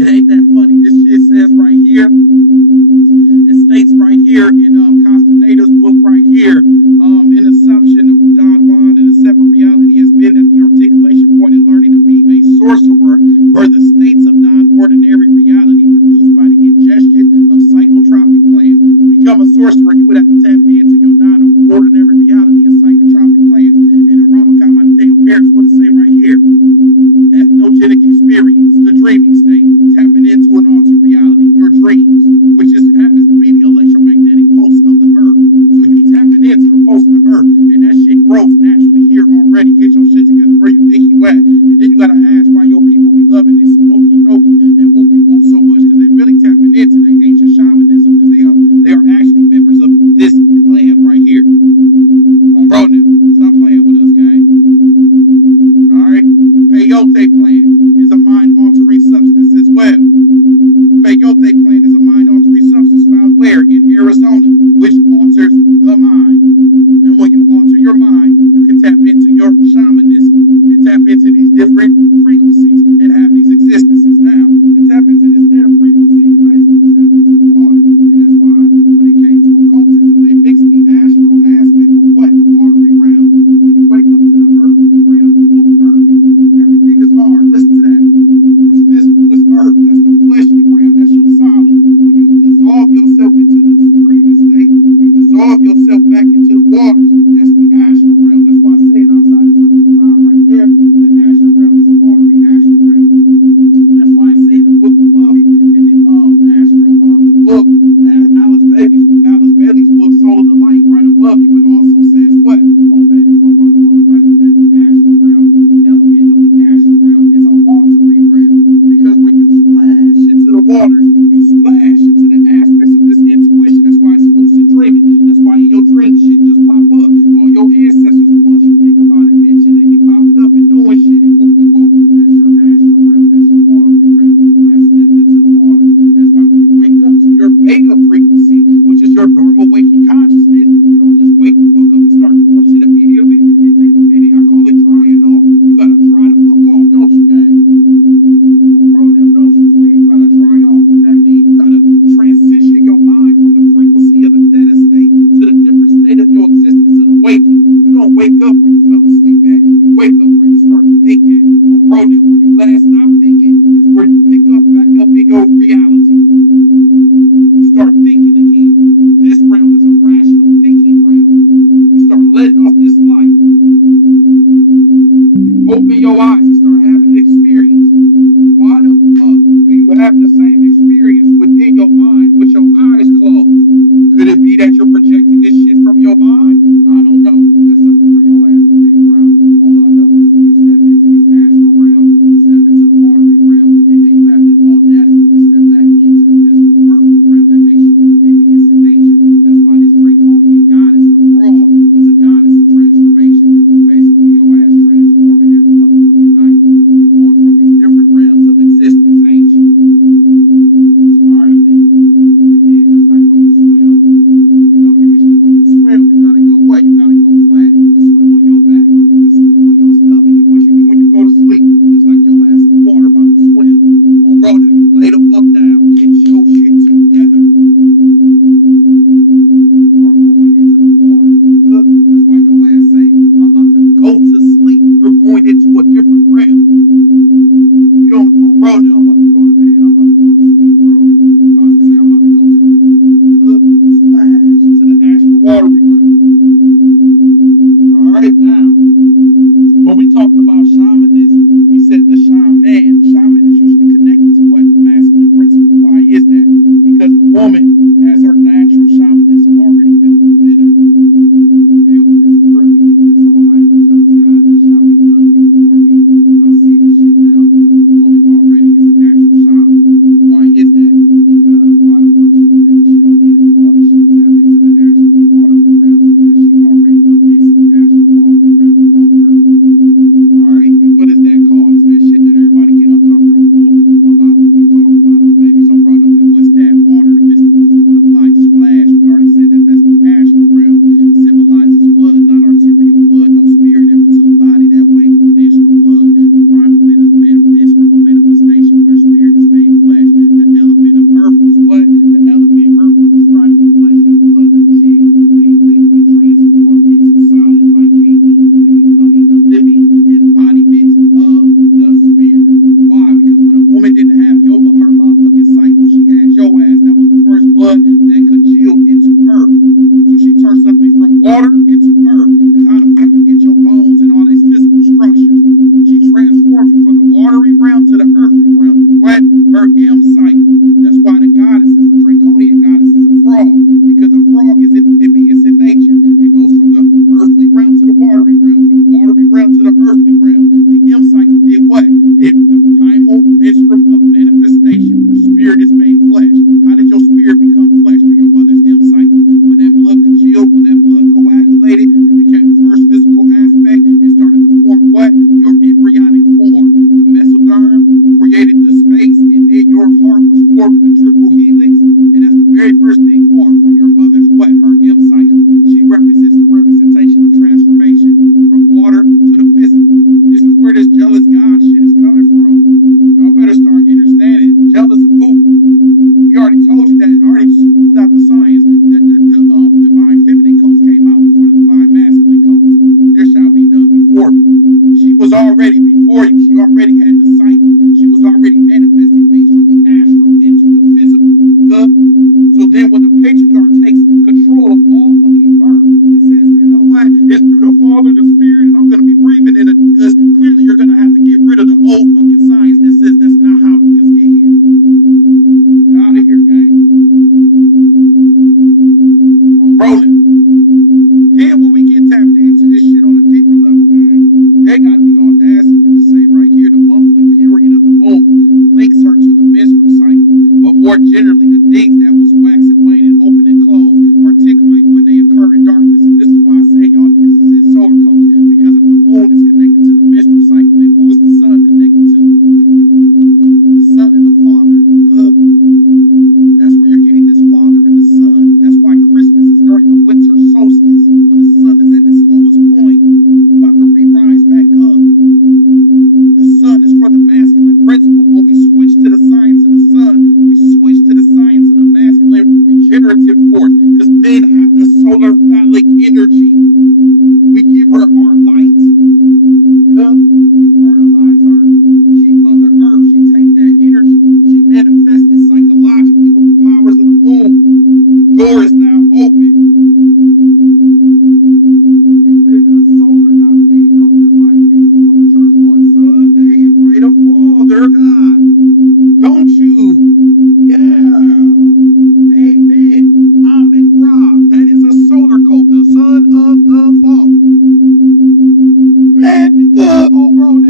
It ain't that funny. This shit says right here, it states right here in Castaneda's book right here, an assumption of Don Juan and a separate reality has been that the articulation point in learning to be a sorcerer were the states of non-ordinary reality produced by the ingestion of psychotropic plants. To become a sorcerer, you would have to tap into your non-ordinary reality of psychotropic plants. And the Ramakam, my Deo parents would say right here, ethnogenic experience, the dreaming state, tapping into an altered reality, your dreams, which happens to be the electromagnetic pulse of the earth. So you tapping into the pulse of the earth, and that shit grows naturally here already. Get your shit together. Where you think you at? And then you gotta ask why your people your eyes and start having an experience. Why the fuck do you have the same experience within your mind with your eyes closed? Could it be that you're projecting this shit from your mind? I don't know. That's something for your ass to figure out. All I know is when you step into these astral realms, you step into the watery realm, and then you have the audacity to step back into the physical earthly realm. That makes you amphibious in nature. That's why this draconian goddess, the frog, was a goddess of transformation. Because basically your ass transforming every motherfucking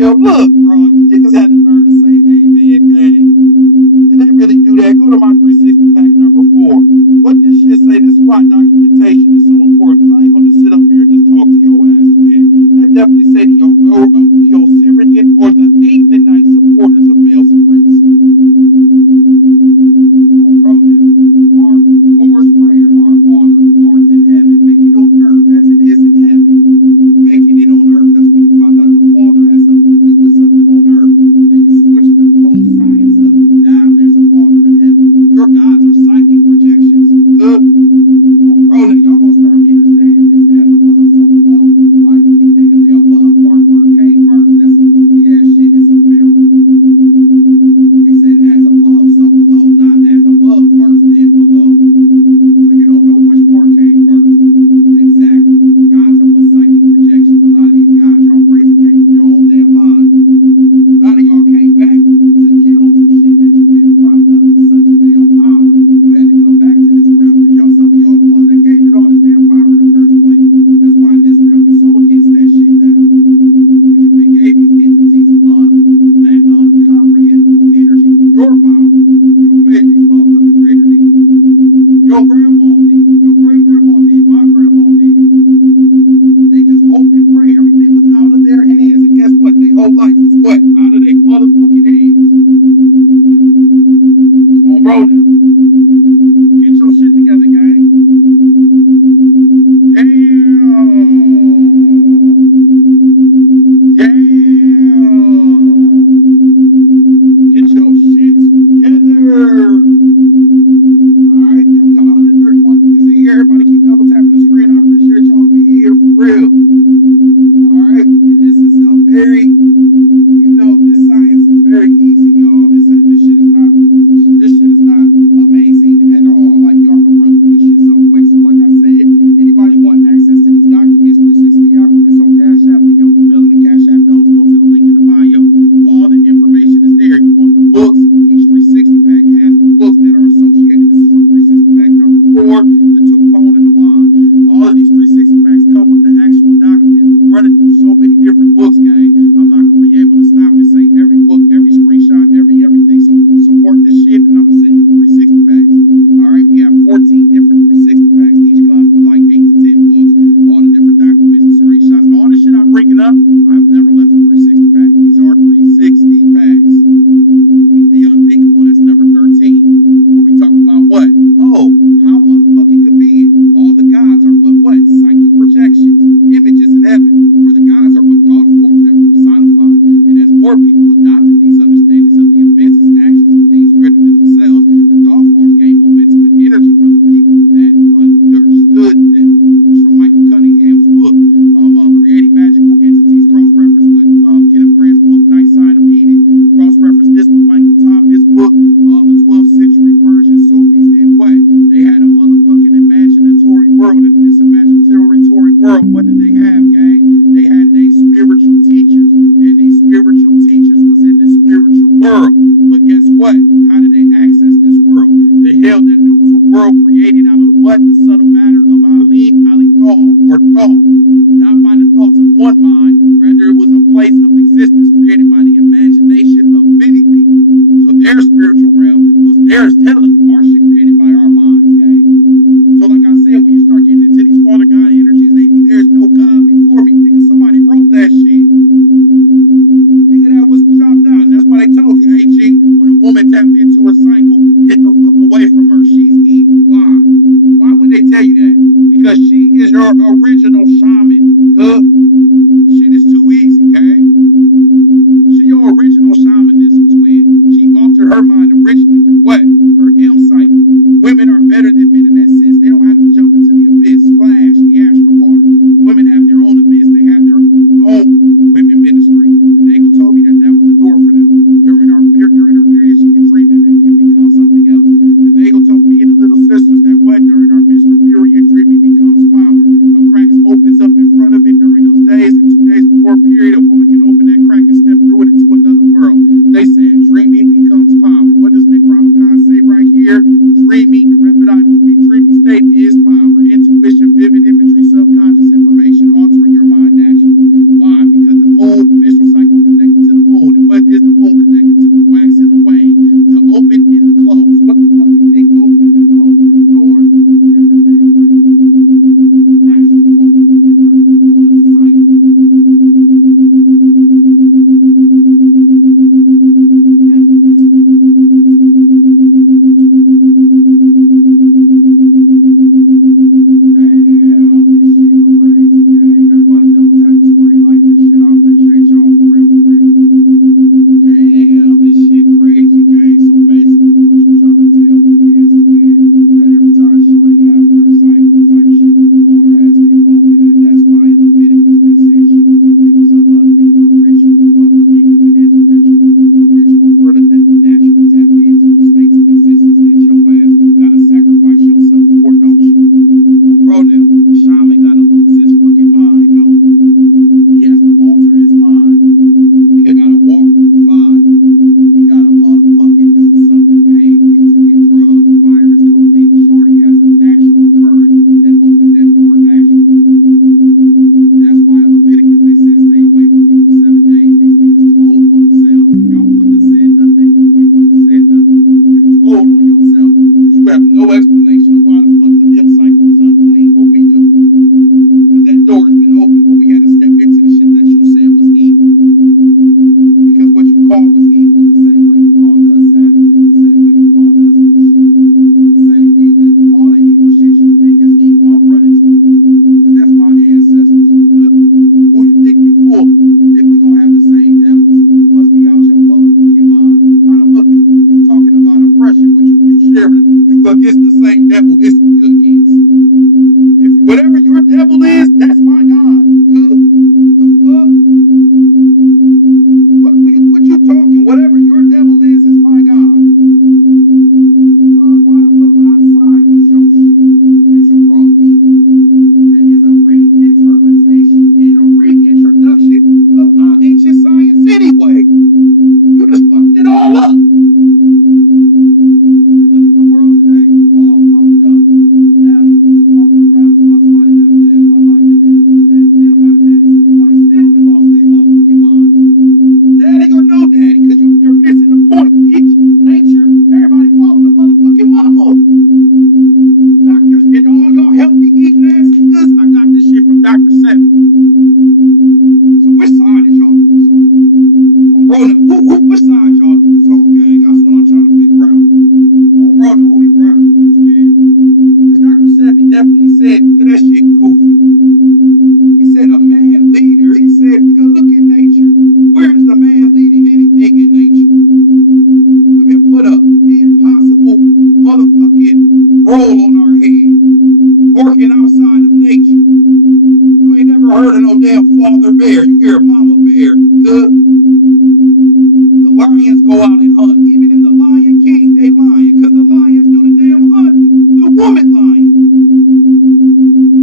Now look, bro, you niggas had the nerve to say amen, gang. Did they really do that? Go to my 360 pack number 4. What this shit say? This is why documentation is so important, because I ain't gonna just sit up here and just talk to your ass, twin. That definitely say the Osirian or the Amonite supporters of male supremacy. On bro now. Our Lord's Prayer, our Father who art in heaven, make it on earth as it is in heaven. You making it on earth. That's when you found out the Father has something to do with something on earth. Then you switch the whole science up. Now there's a Father in heaven. Your gods are psychic projections. Good. On bro now, y'all gonna start understanding this as above, so below. Why you keep thinking the above part came first? That's some goofy ass shit. It's a mirror. We said as above, so below, not as above first, then below. So you don't know which part came first. Exactly. Gods are but psychic projections. A lot of these gods y'all praising came from your own damn mind. A lot of y'all came back to get on some shit that you've been propped up to such a damn power. You had to come back to this realm because some of y'all the ones that gave it all this damn power in the first place. That's why in this realm you're so against that shit now. Because you've been gave these entities uncomprehendable energy through your power. You made these motherfuckers greater than you. Your grandma did. Your great grandma did. My grandma did. They just hoped and prayed. Everything was out of their hands. And guess what? Their whole life was what? Out of their motherfucking hands. Come on, bro, now. Get your shit together, gang. Get your shit together. Alright, and we got 131 niggas in here. Everybody keep double tapping the screen. I appreciate y'all being here for real. Alright, and this is a very, this science is very easy, y'all. This shit is not amazing at all. Like, y'all can run through this shit so quick. So like I said, anybody want access to these documents, 360 the Alchemist on Cash App, leave your email in the Cash App notes. Go to the link in the bio. All the information is there. You want the books? Each 360 pack has the books that are associated. This is from 360 pack number 4, the Tooth Bone and the Wand. All of these 360 packs come with the actual documents. We run it through so many different books, gang. I'm not gonna be able to stop and say every book, every screenshot, everything. So support this shit, and I'm gonna send you the 360 packs. All right, we have 14 different 360 packs. Each comes with like 8 to 10 books, all the different documents, the screenshots, all the shit I'm bringing up. I've never left a 360 pack. These are 360 packs. The unthinkable. That's number 13. Where we talk about what? Oh, how motherfucking convenient. All the gods are but what? Psychic projections, images in heaven. For the gods are but thought forms that were personified. And as more people adopted these understandings of the events and actions of things greater than themselves, the thought forms gained momentum and energy from the people that understood them. This is from Michael Cunningham's book, Creating Magical Entities, cross-reference with Kenneth Grant's book, Night Side of Eden. Cross-reference this with Michael Tommy's book, the 12th century Persian Sufis did what? They had a motherfucking imaginatory world. And in this imaginatory world, what did they have, gang? They had their spiritual teachers. And these spiritual teachers was in this spiritual world. But guess what? How did they access this world? They held that it was a world created out of what? The subtle matter of Alim Ali-Thal, or thought. Not by the thoughts of one mind, rather it was a place of existence created by the imagination of many people. So their spiritual realm was theirs, telling you our shit created by our minds, gang. So like I said, when you start getting into these Father God energies, they be there's no God before me. Nigga, somebody wrote that shit. Nigga, that was chopped out, and that's why they told you, hey G, when a woman tapped into her cycle, get the fuck away from her. She's evil. Why? Why would they tell you that? Because she is your original shine. roll on our head, working outside of nature. You ain't never heard of no damn father bear. You hear mama bear. Good. The lions go out and hunt. Even in the Lion King, they lying. Because the lions do the damn hunting. The woman lion.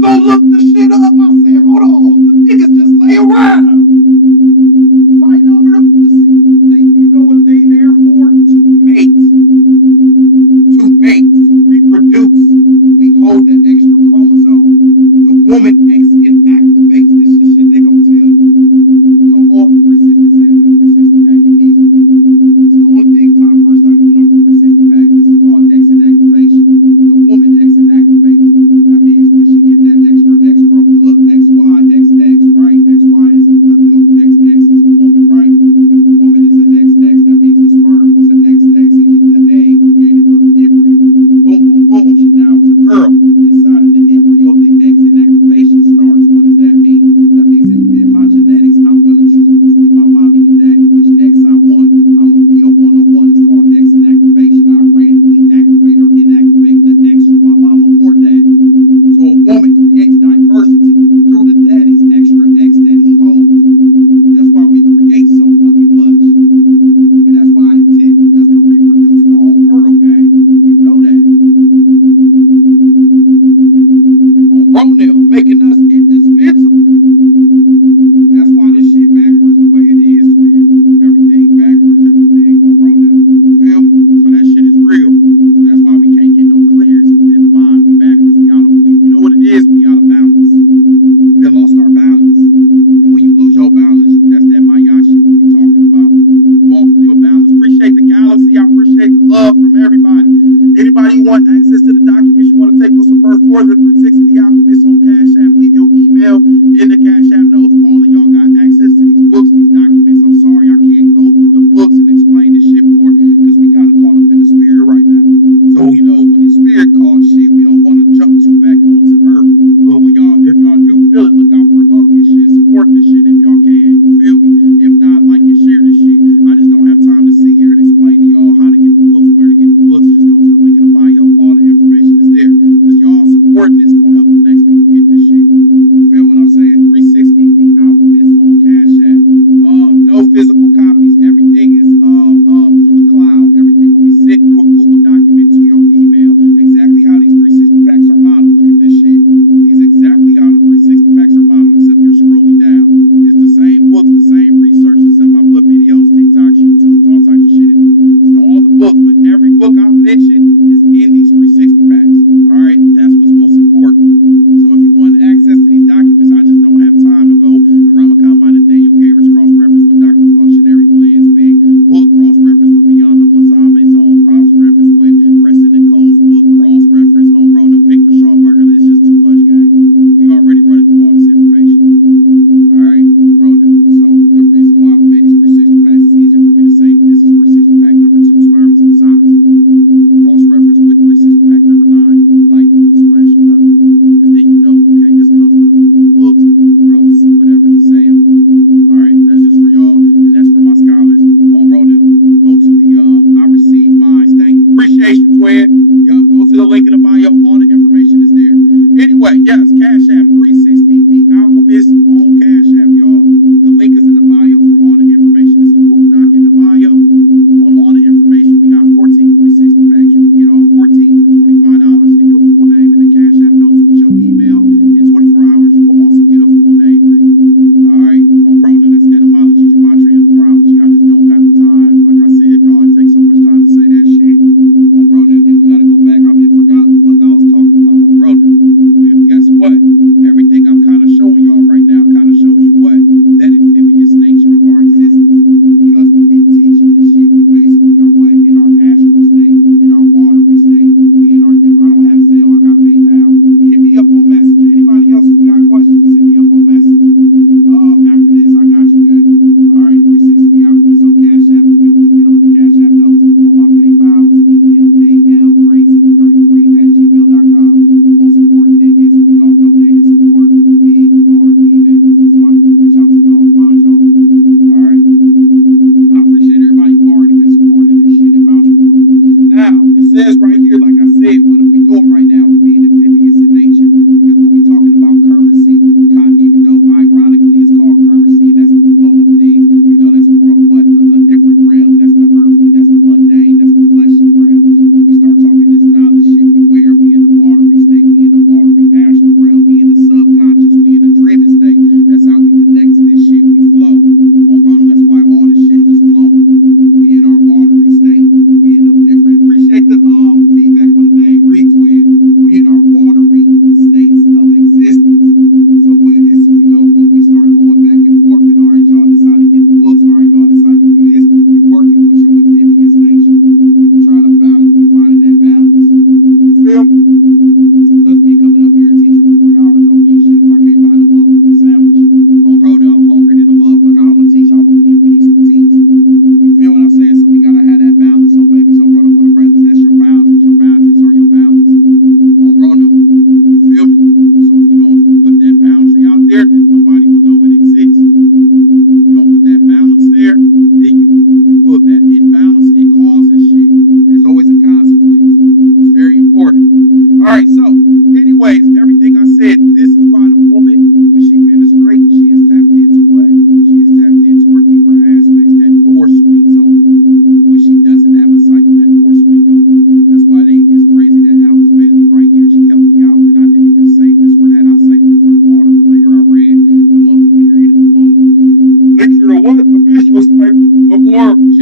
Go look the shit up. I said, hold on. The niggas just lay around. Fighting over the pussy. You know what they there for? To mate. To mate. To reproduce. We hold the extra chromosome. The woman activates. This is shit they don't tell you. We're going to go off 360.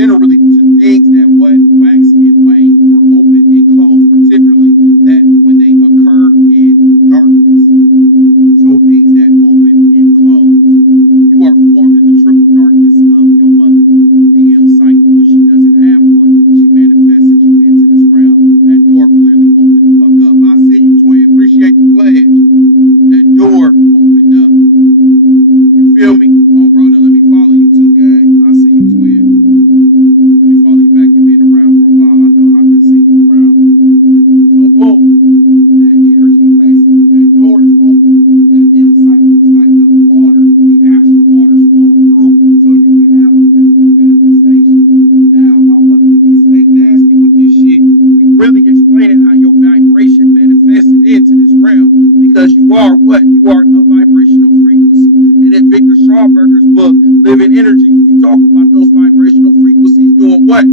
generally to things that what wax and wane or open and close, particularly that when they occur in darkness. So things that open and close. You are formed in the triple darkness of your mother. The M cycle, when she doesn't have one, she manifested you into this realm. That door clearly opened the fuck up. I see you, twin. Appreciate the pledge. That door opened up. You feel me? Oh, bro, now let me follow you too, gang. I see you, twin. Let me follow you back. You've been around for a while. I know I've been seeing you around. So, boom. That energy, basically, that door is open. That M cycle is like the water, the astral waters flowing through, so you can have a physical manifestation. Now, if I wanted to get stank nasty with this shit, we really explaining how your vibration manifested into this realm. Because you are what? You are a vibrational frequency. And in Victor Schauberger's book, Living Energies, we talk about those vibrational frequencies doing what?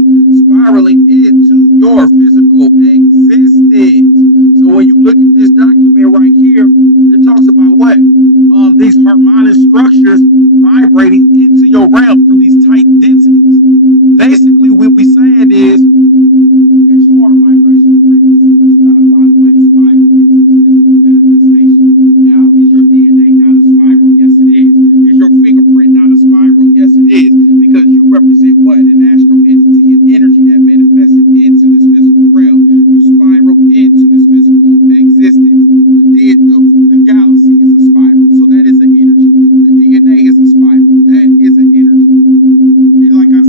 Spiraling into your physical existence. So when you look at this document right here, it talks about what? These harmonic structures vibrating into your realm through these tight densities. Basically, what we're saying is that you are a vibrational frequency, but you gotta find a way to spiral into this physical manifestation. Now, is your DNA not a spiral? Yes, it is. Is your fingerprint not a spiral? Yes, it is. Because you represent what? An astral entity, an energy that manifested into this physical realm. You spiraled into this physical existence. The galaxy is a spiral, so that is an energy. The DNA is a spiral, that is an energy. And like I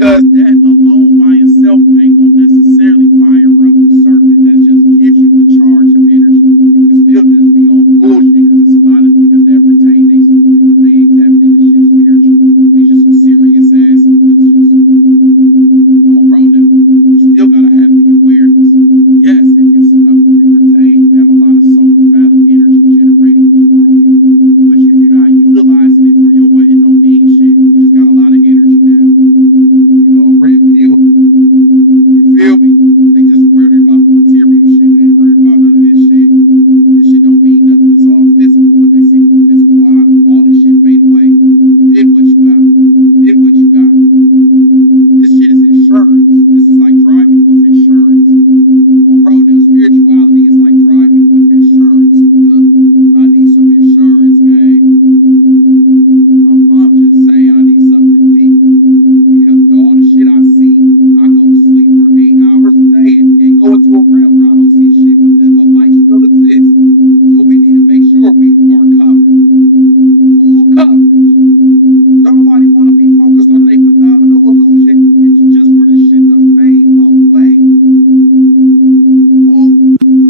Because that alone by itself ain't gonna necessarily fire up the serpent. That just gives you the charge of energy. You can still just be on bullshit because it's a lot of niggas that retain they scheming, but they ain't tapped into shit spiritual. They just some serious ass. That's just on bro now. You still gotta have the awareness. Yes, if you retain, you have a lot of solar phallic energy generating through you. But if you're not utilizing it for your what, it don't mean shit. You just got a lot of energy now. You know, red pill. You feel me? They just worried about the material shit. They ain't worried about none of this shit. This shit don't mean nothing. It's all physical, what they see with the physical eye. But all this shit fade away. And then what you got? Then what you got? This shit is insurance. This is like driving with insurance. Bro, now spirituality is like driving with insurance. Good. I need some insurance, gang. I'm just saying I need something deeper. Because all the shit I see, I go to sleep for 8 hours a day and go into a realm where I don't see shit, but a life still exists. So we need to make sure we are covered. Full coverage. Don't nobody want to be focused on a phenomenal illusion and just for this shit to fade away. Oh,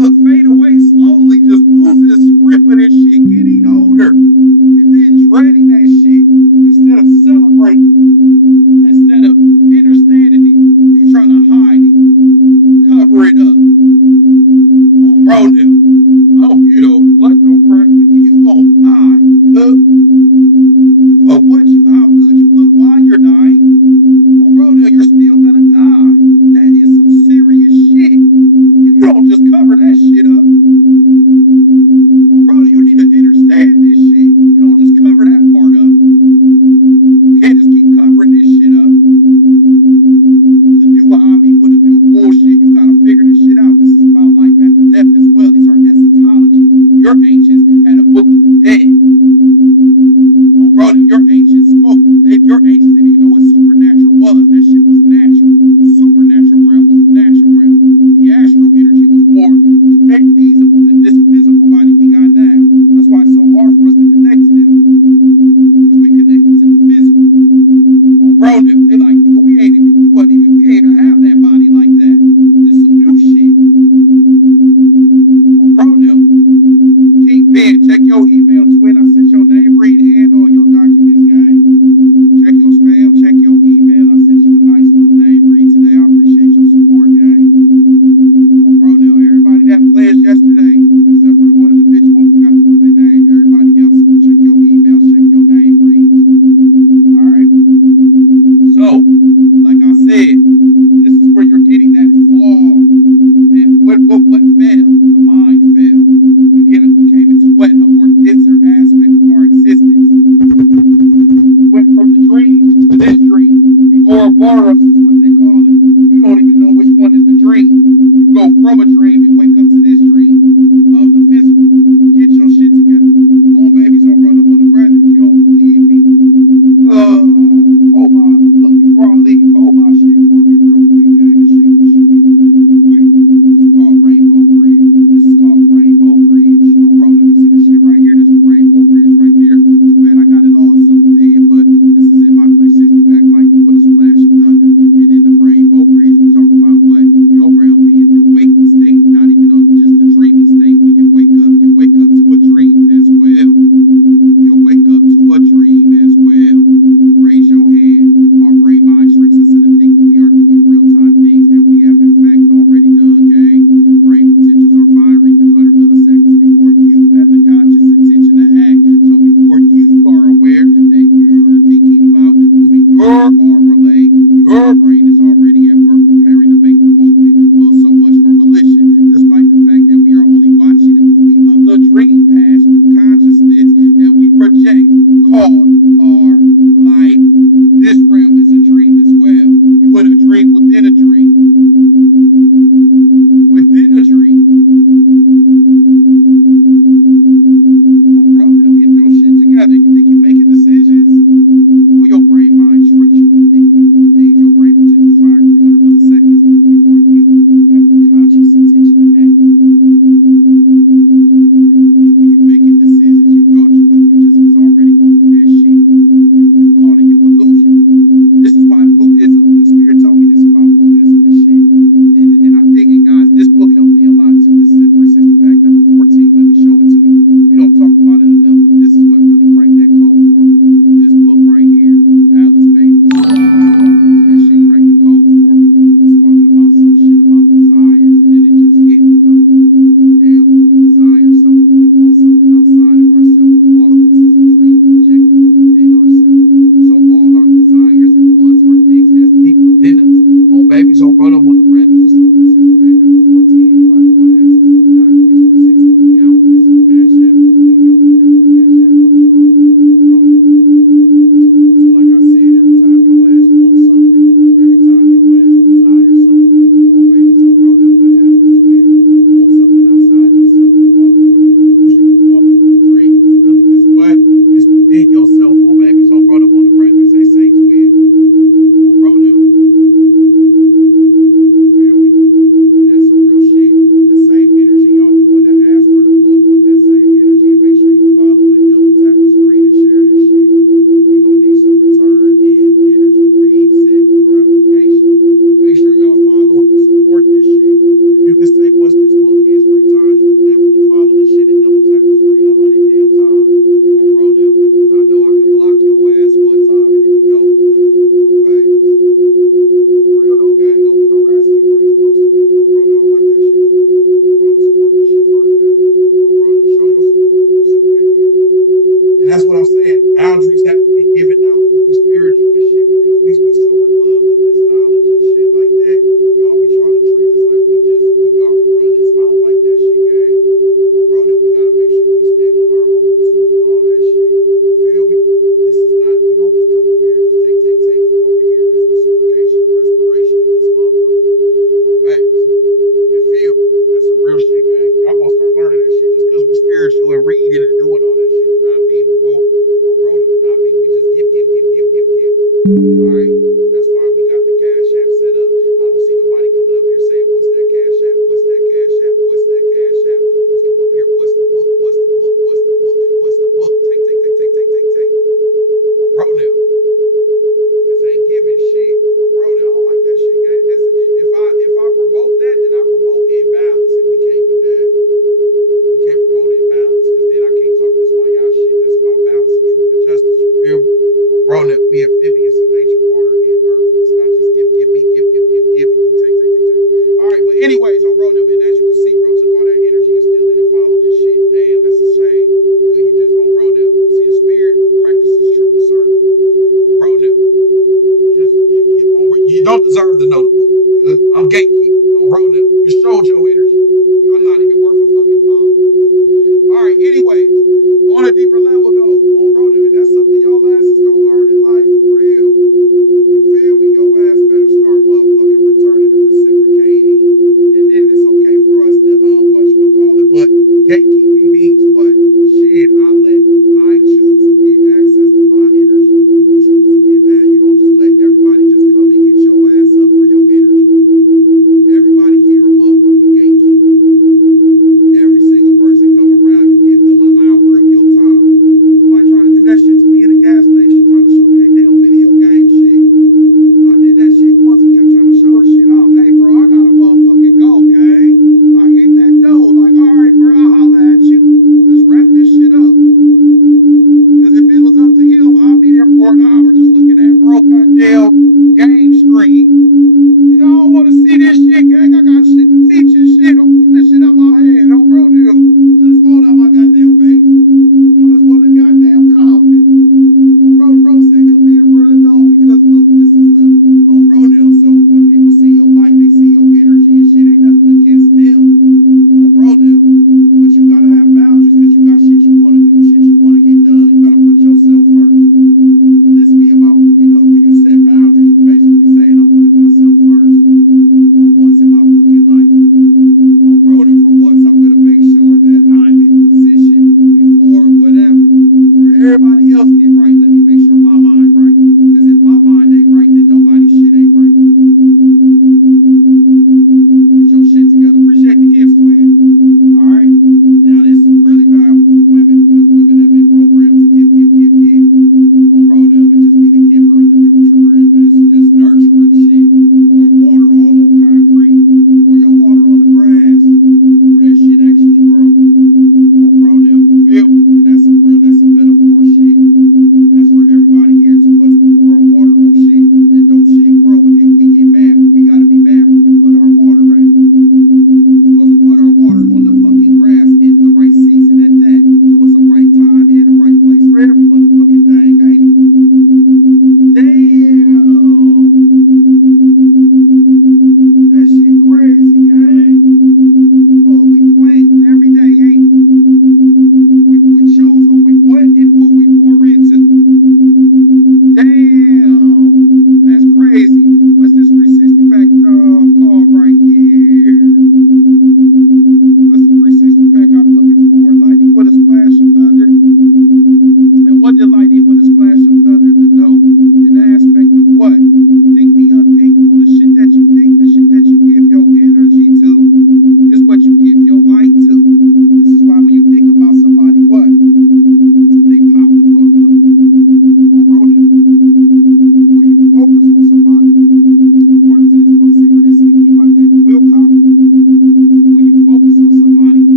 look, fade away slowly, just losing its grip of this shit, getting older, and then dreading that shit instead of celebrating, instead of understanding it. You trying to hide it, cover it up. On bro now, I don't get older, black no crack, nigga. You gon' die, nigga. For what how good you look while you're dying. On bro now, you're still gonna die. That is some serious shit. You don't just cover that shit up. Bro, you need to understand this shit. You don't just cover that part up. You can't just keep covering this shit up. With a new hobby, with a new bullshit, you gotta figure this shit out. This is about life after death as well. These are eschatologies. Your ancients had a book of the dead. Bro, your ancients spoke. Your ancients didn't even know what supernatural was. That shit was natural. The supernatural realm was the natural realm. The astral energy was more feasible than this physical body we got now. That's why it's so hard for us to connect to them. Because we connected to the physical. Bro, they like, we ain't even have that body like that. This some new shit. Bro, Kingpin, check your email twin. I sent your name read and all your documents, gang. Check your spam, check your email. I sent you a nice little name read today. I appreciate your support, gang. Bro, everybody that pledged yesterday, except for the one individual who forgot to put their name, everybody else, check your emails, check your name reads. Alright? So, like I said, this is where you're getting that fall. That what fell? The mind fell. We came into what? A more denser aspect of our existence. We went from the dream to this dream. The Ouroboros is what they call it. You don't even know which one is the dream. You go from a dream and wake up to this dream of the physical. Get your shit together. On babies, on brother, on the brothers. You don't believe me? Look, before I leave, hold my shit for me real quick, gang. This shit should be really, really quick. This is called Rainbow Bridge. This is called the Rainbow Bridge. Bro, you see this shit right here? That's the Rainbow Bridge right there. Too bad I got it all zoomed in, but this is in my 360 pack lightning with a splash of thunder. And in the Rainbow Bridge, we talk about what? Your realm being the waking state, not even just the dreaming state. When you wake up to a dream as well. You wake up to a dream as well. Raise your hand. Our brain mind tricks us into thinking we are doing real-time things that we have in fact already done, gang. Brain potentials are firing 300 milliseconds before you have the conscious intention to act. So before you are aware that you're thinking about moving your arm or leg, your brain is already at work preparing to make the movement. Well, so much for volition, despite the fact that we are only watching a movie of the dream pass through consciousness that we project called our life. This realm is a dream as well. You in a dream within a dream. Within a dream. Bro, now get your shit together. You think you making decisions? Well, your brain mind tricked you into Alright? That's why we got the Cash App set up. I don't see nobody coming up here saying, what's that Cash App? What's that Cash App? What's that Cash App? But niggas come up here, what's the book? What's the book? What's the book? What's the book? Take. On bro now. Cause ain't giving shit. On bro now. I don't like that shit, gang. That's it. If I promote that, then I promote imbalance. And we can't do that. We can't promote imbalance. Cause then I can't talk this my y'all shit. That's about balance of truth and justice. You feel me? On bro now. We amphibious in nature, water and earth. It's not just give me, give, and you take. Alright, but anyways, on bro now, man, as you can see, bro took all that energy and still didn't follow this shit. Damn, that's a shame. You just on bro now. See, the spirit practices true discernment. On bro now. You don't deserve to know the book. I'm gatekeeping. On bro now. You showed your energy.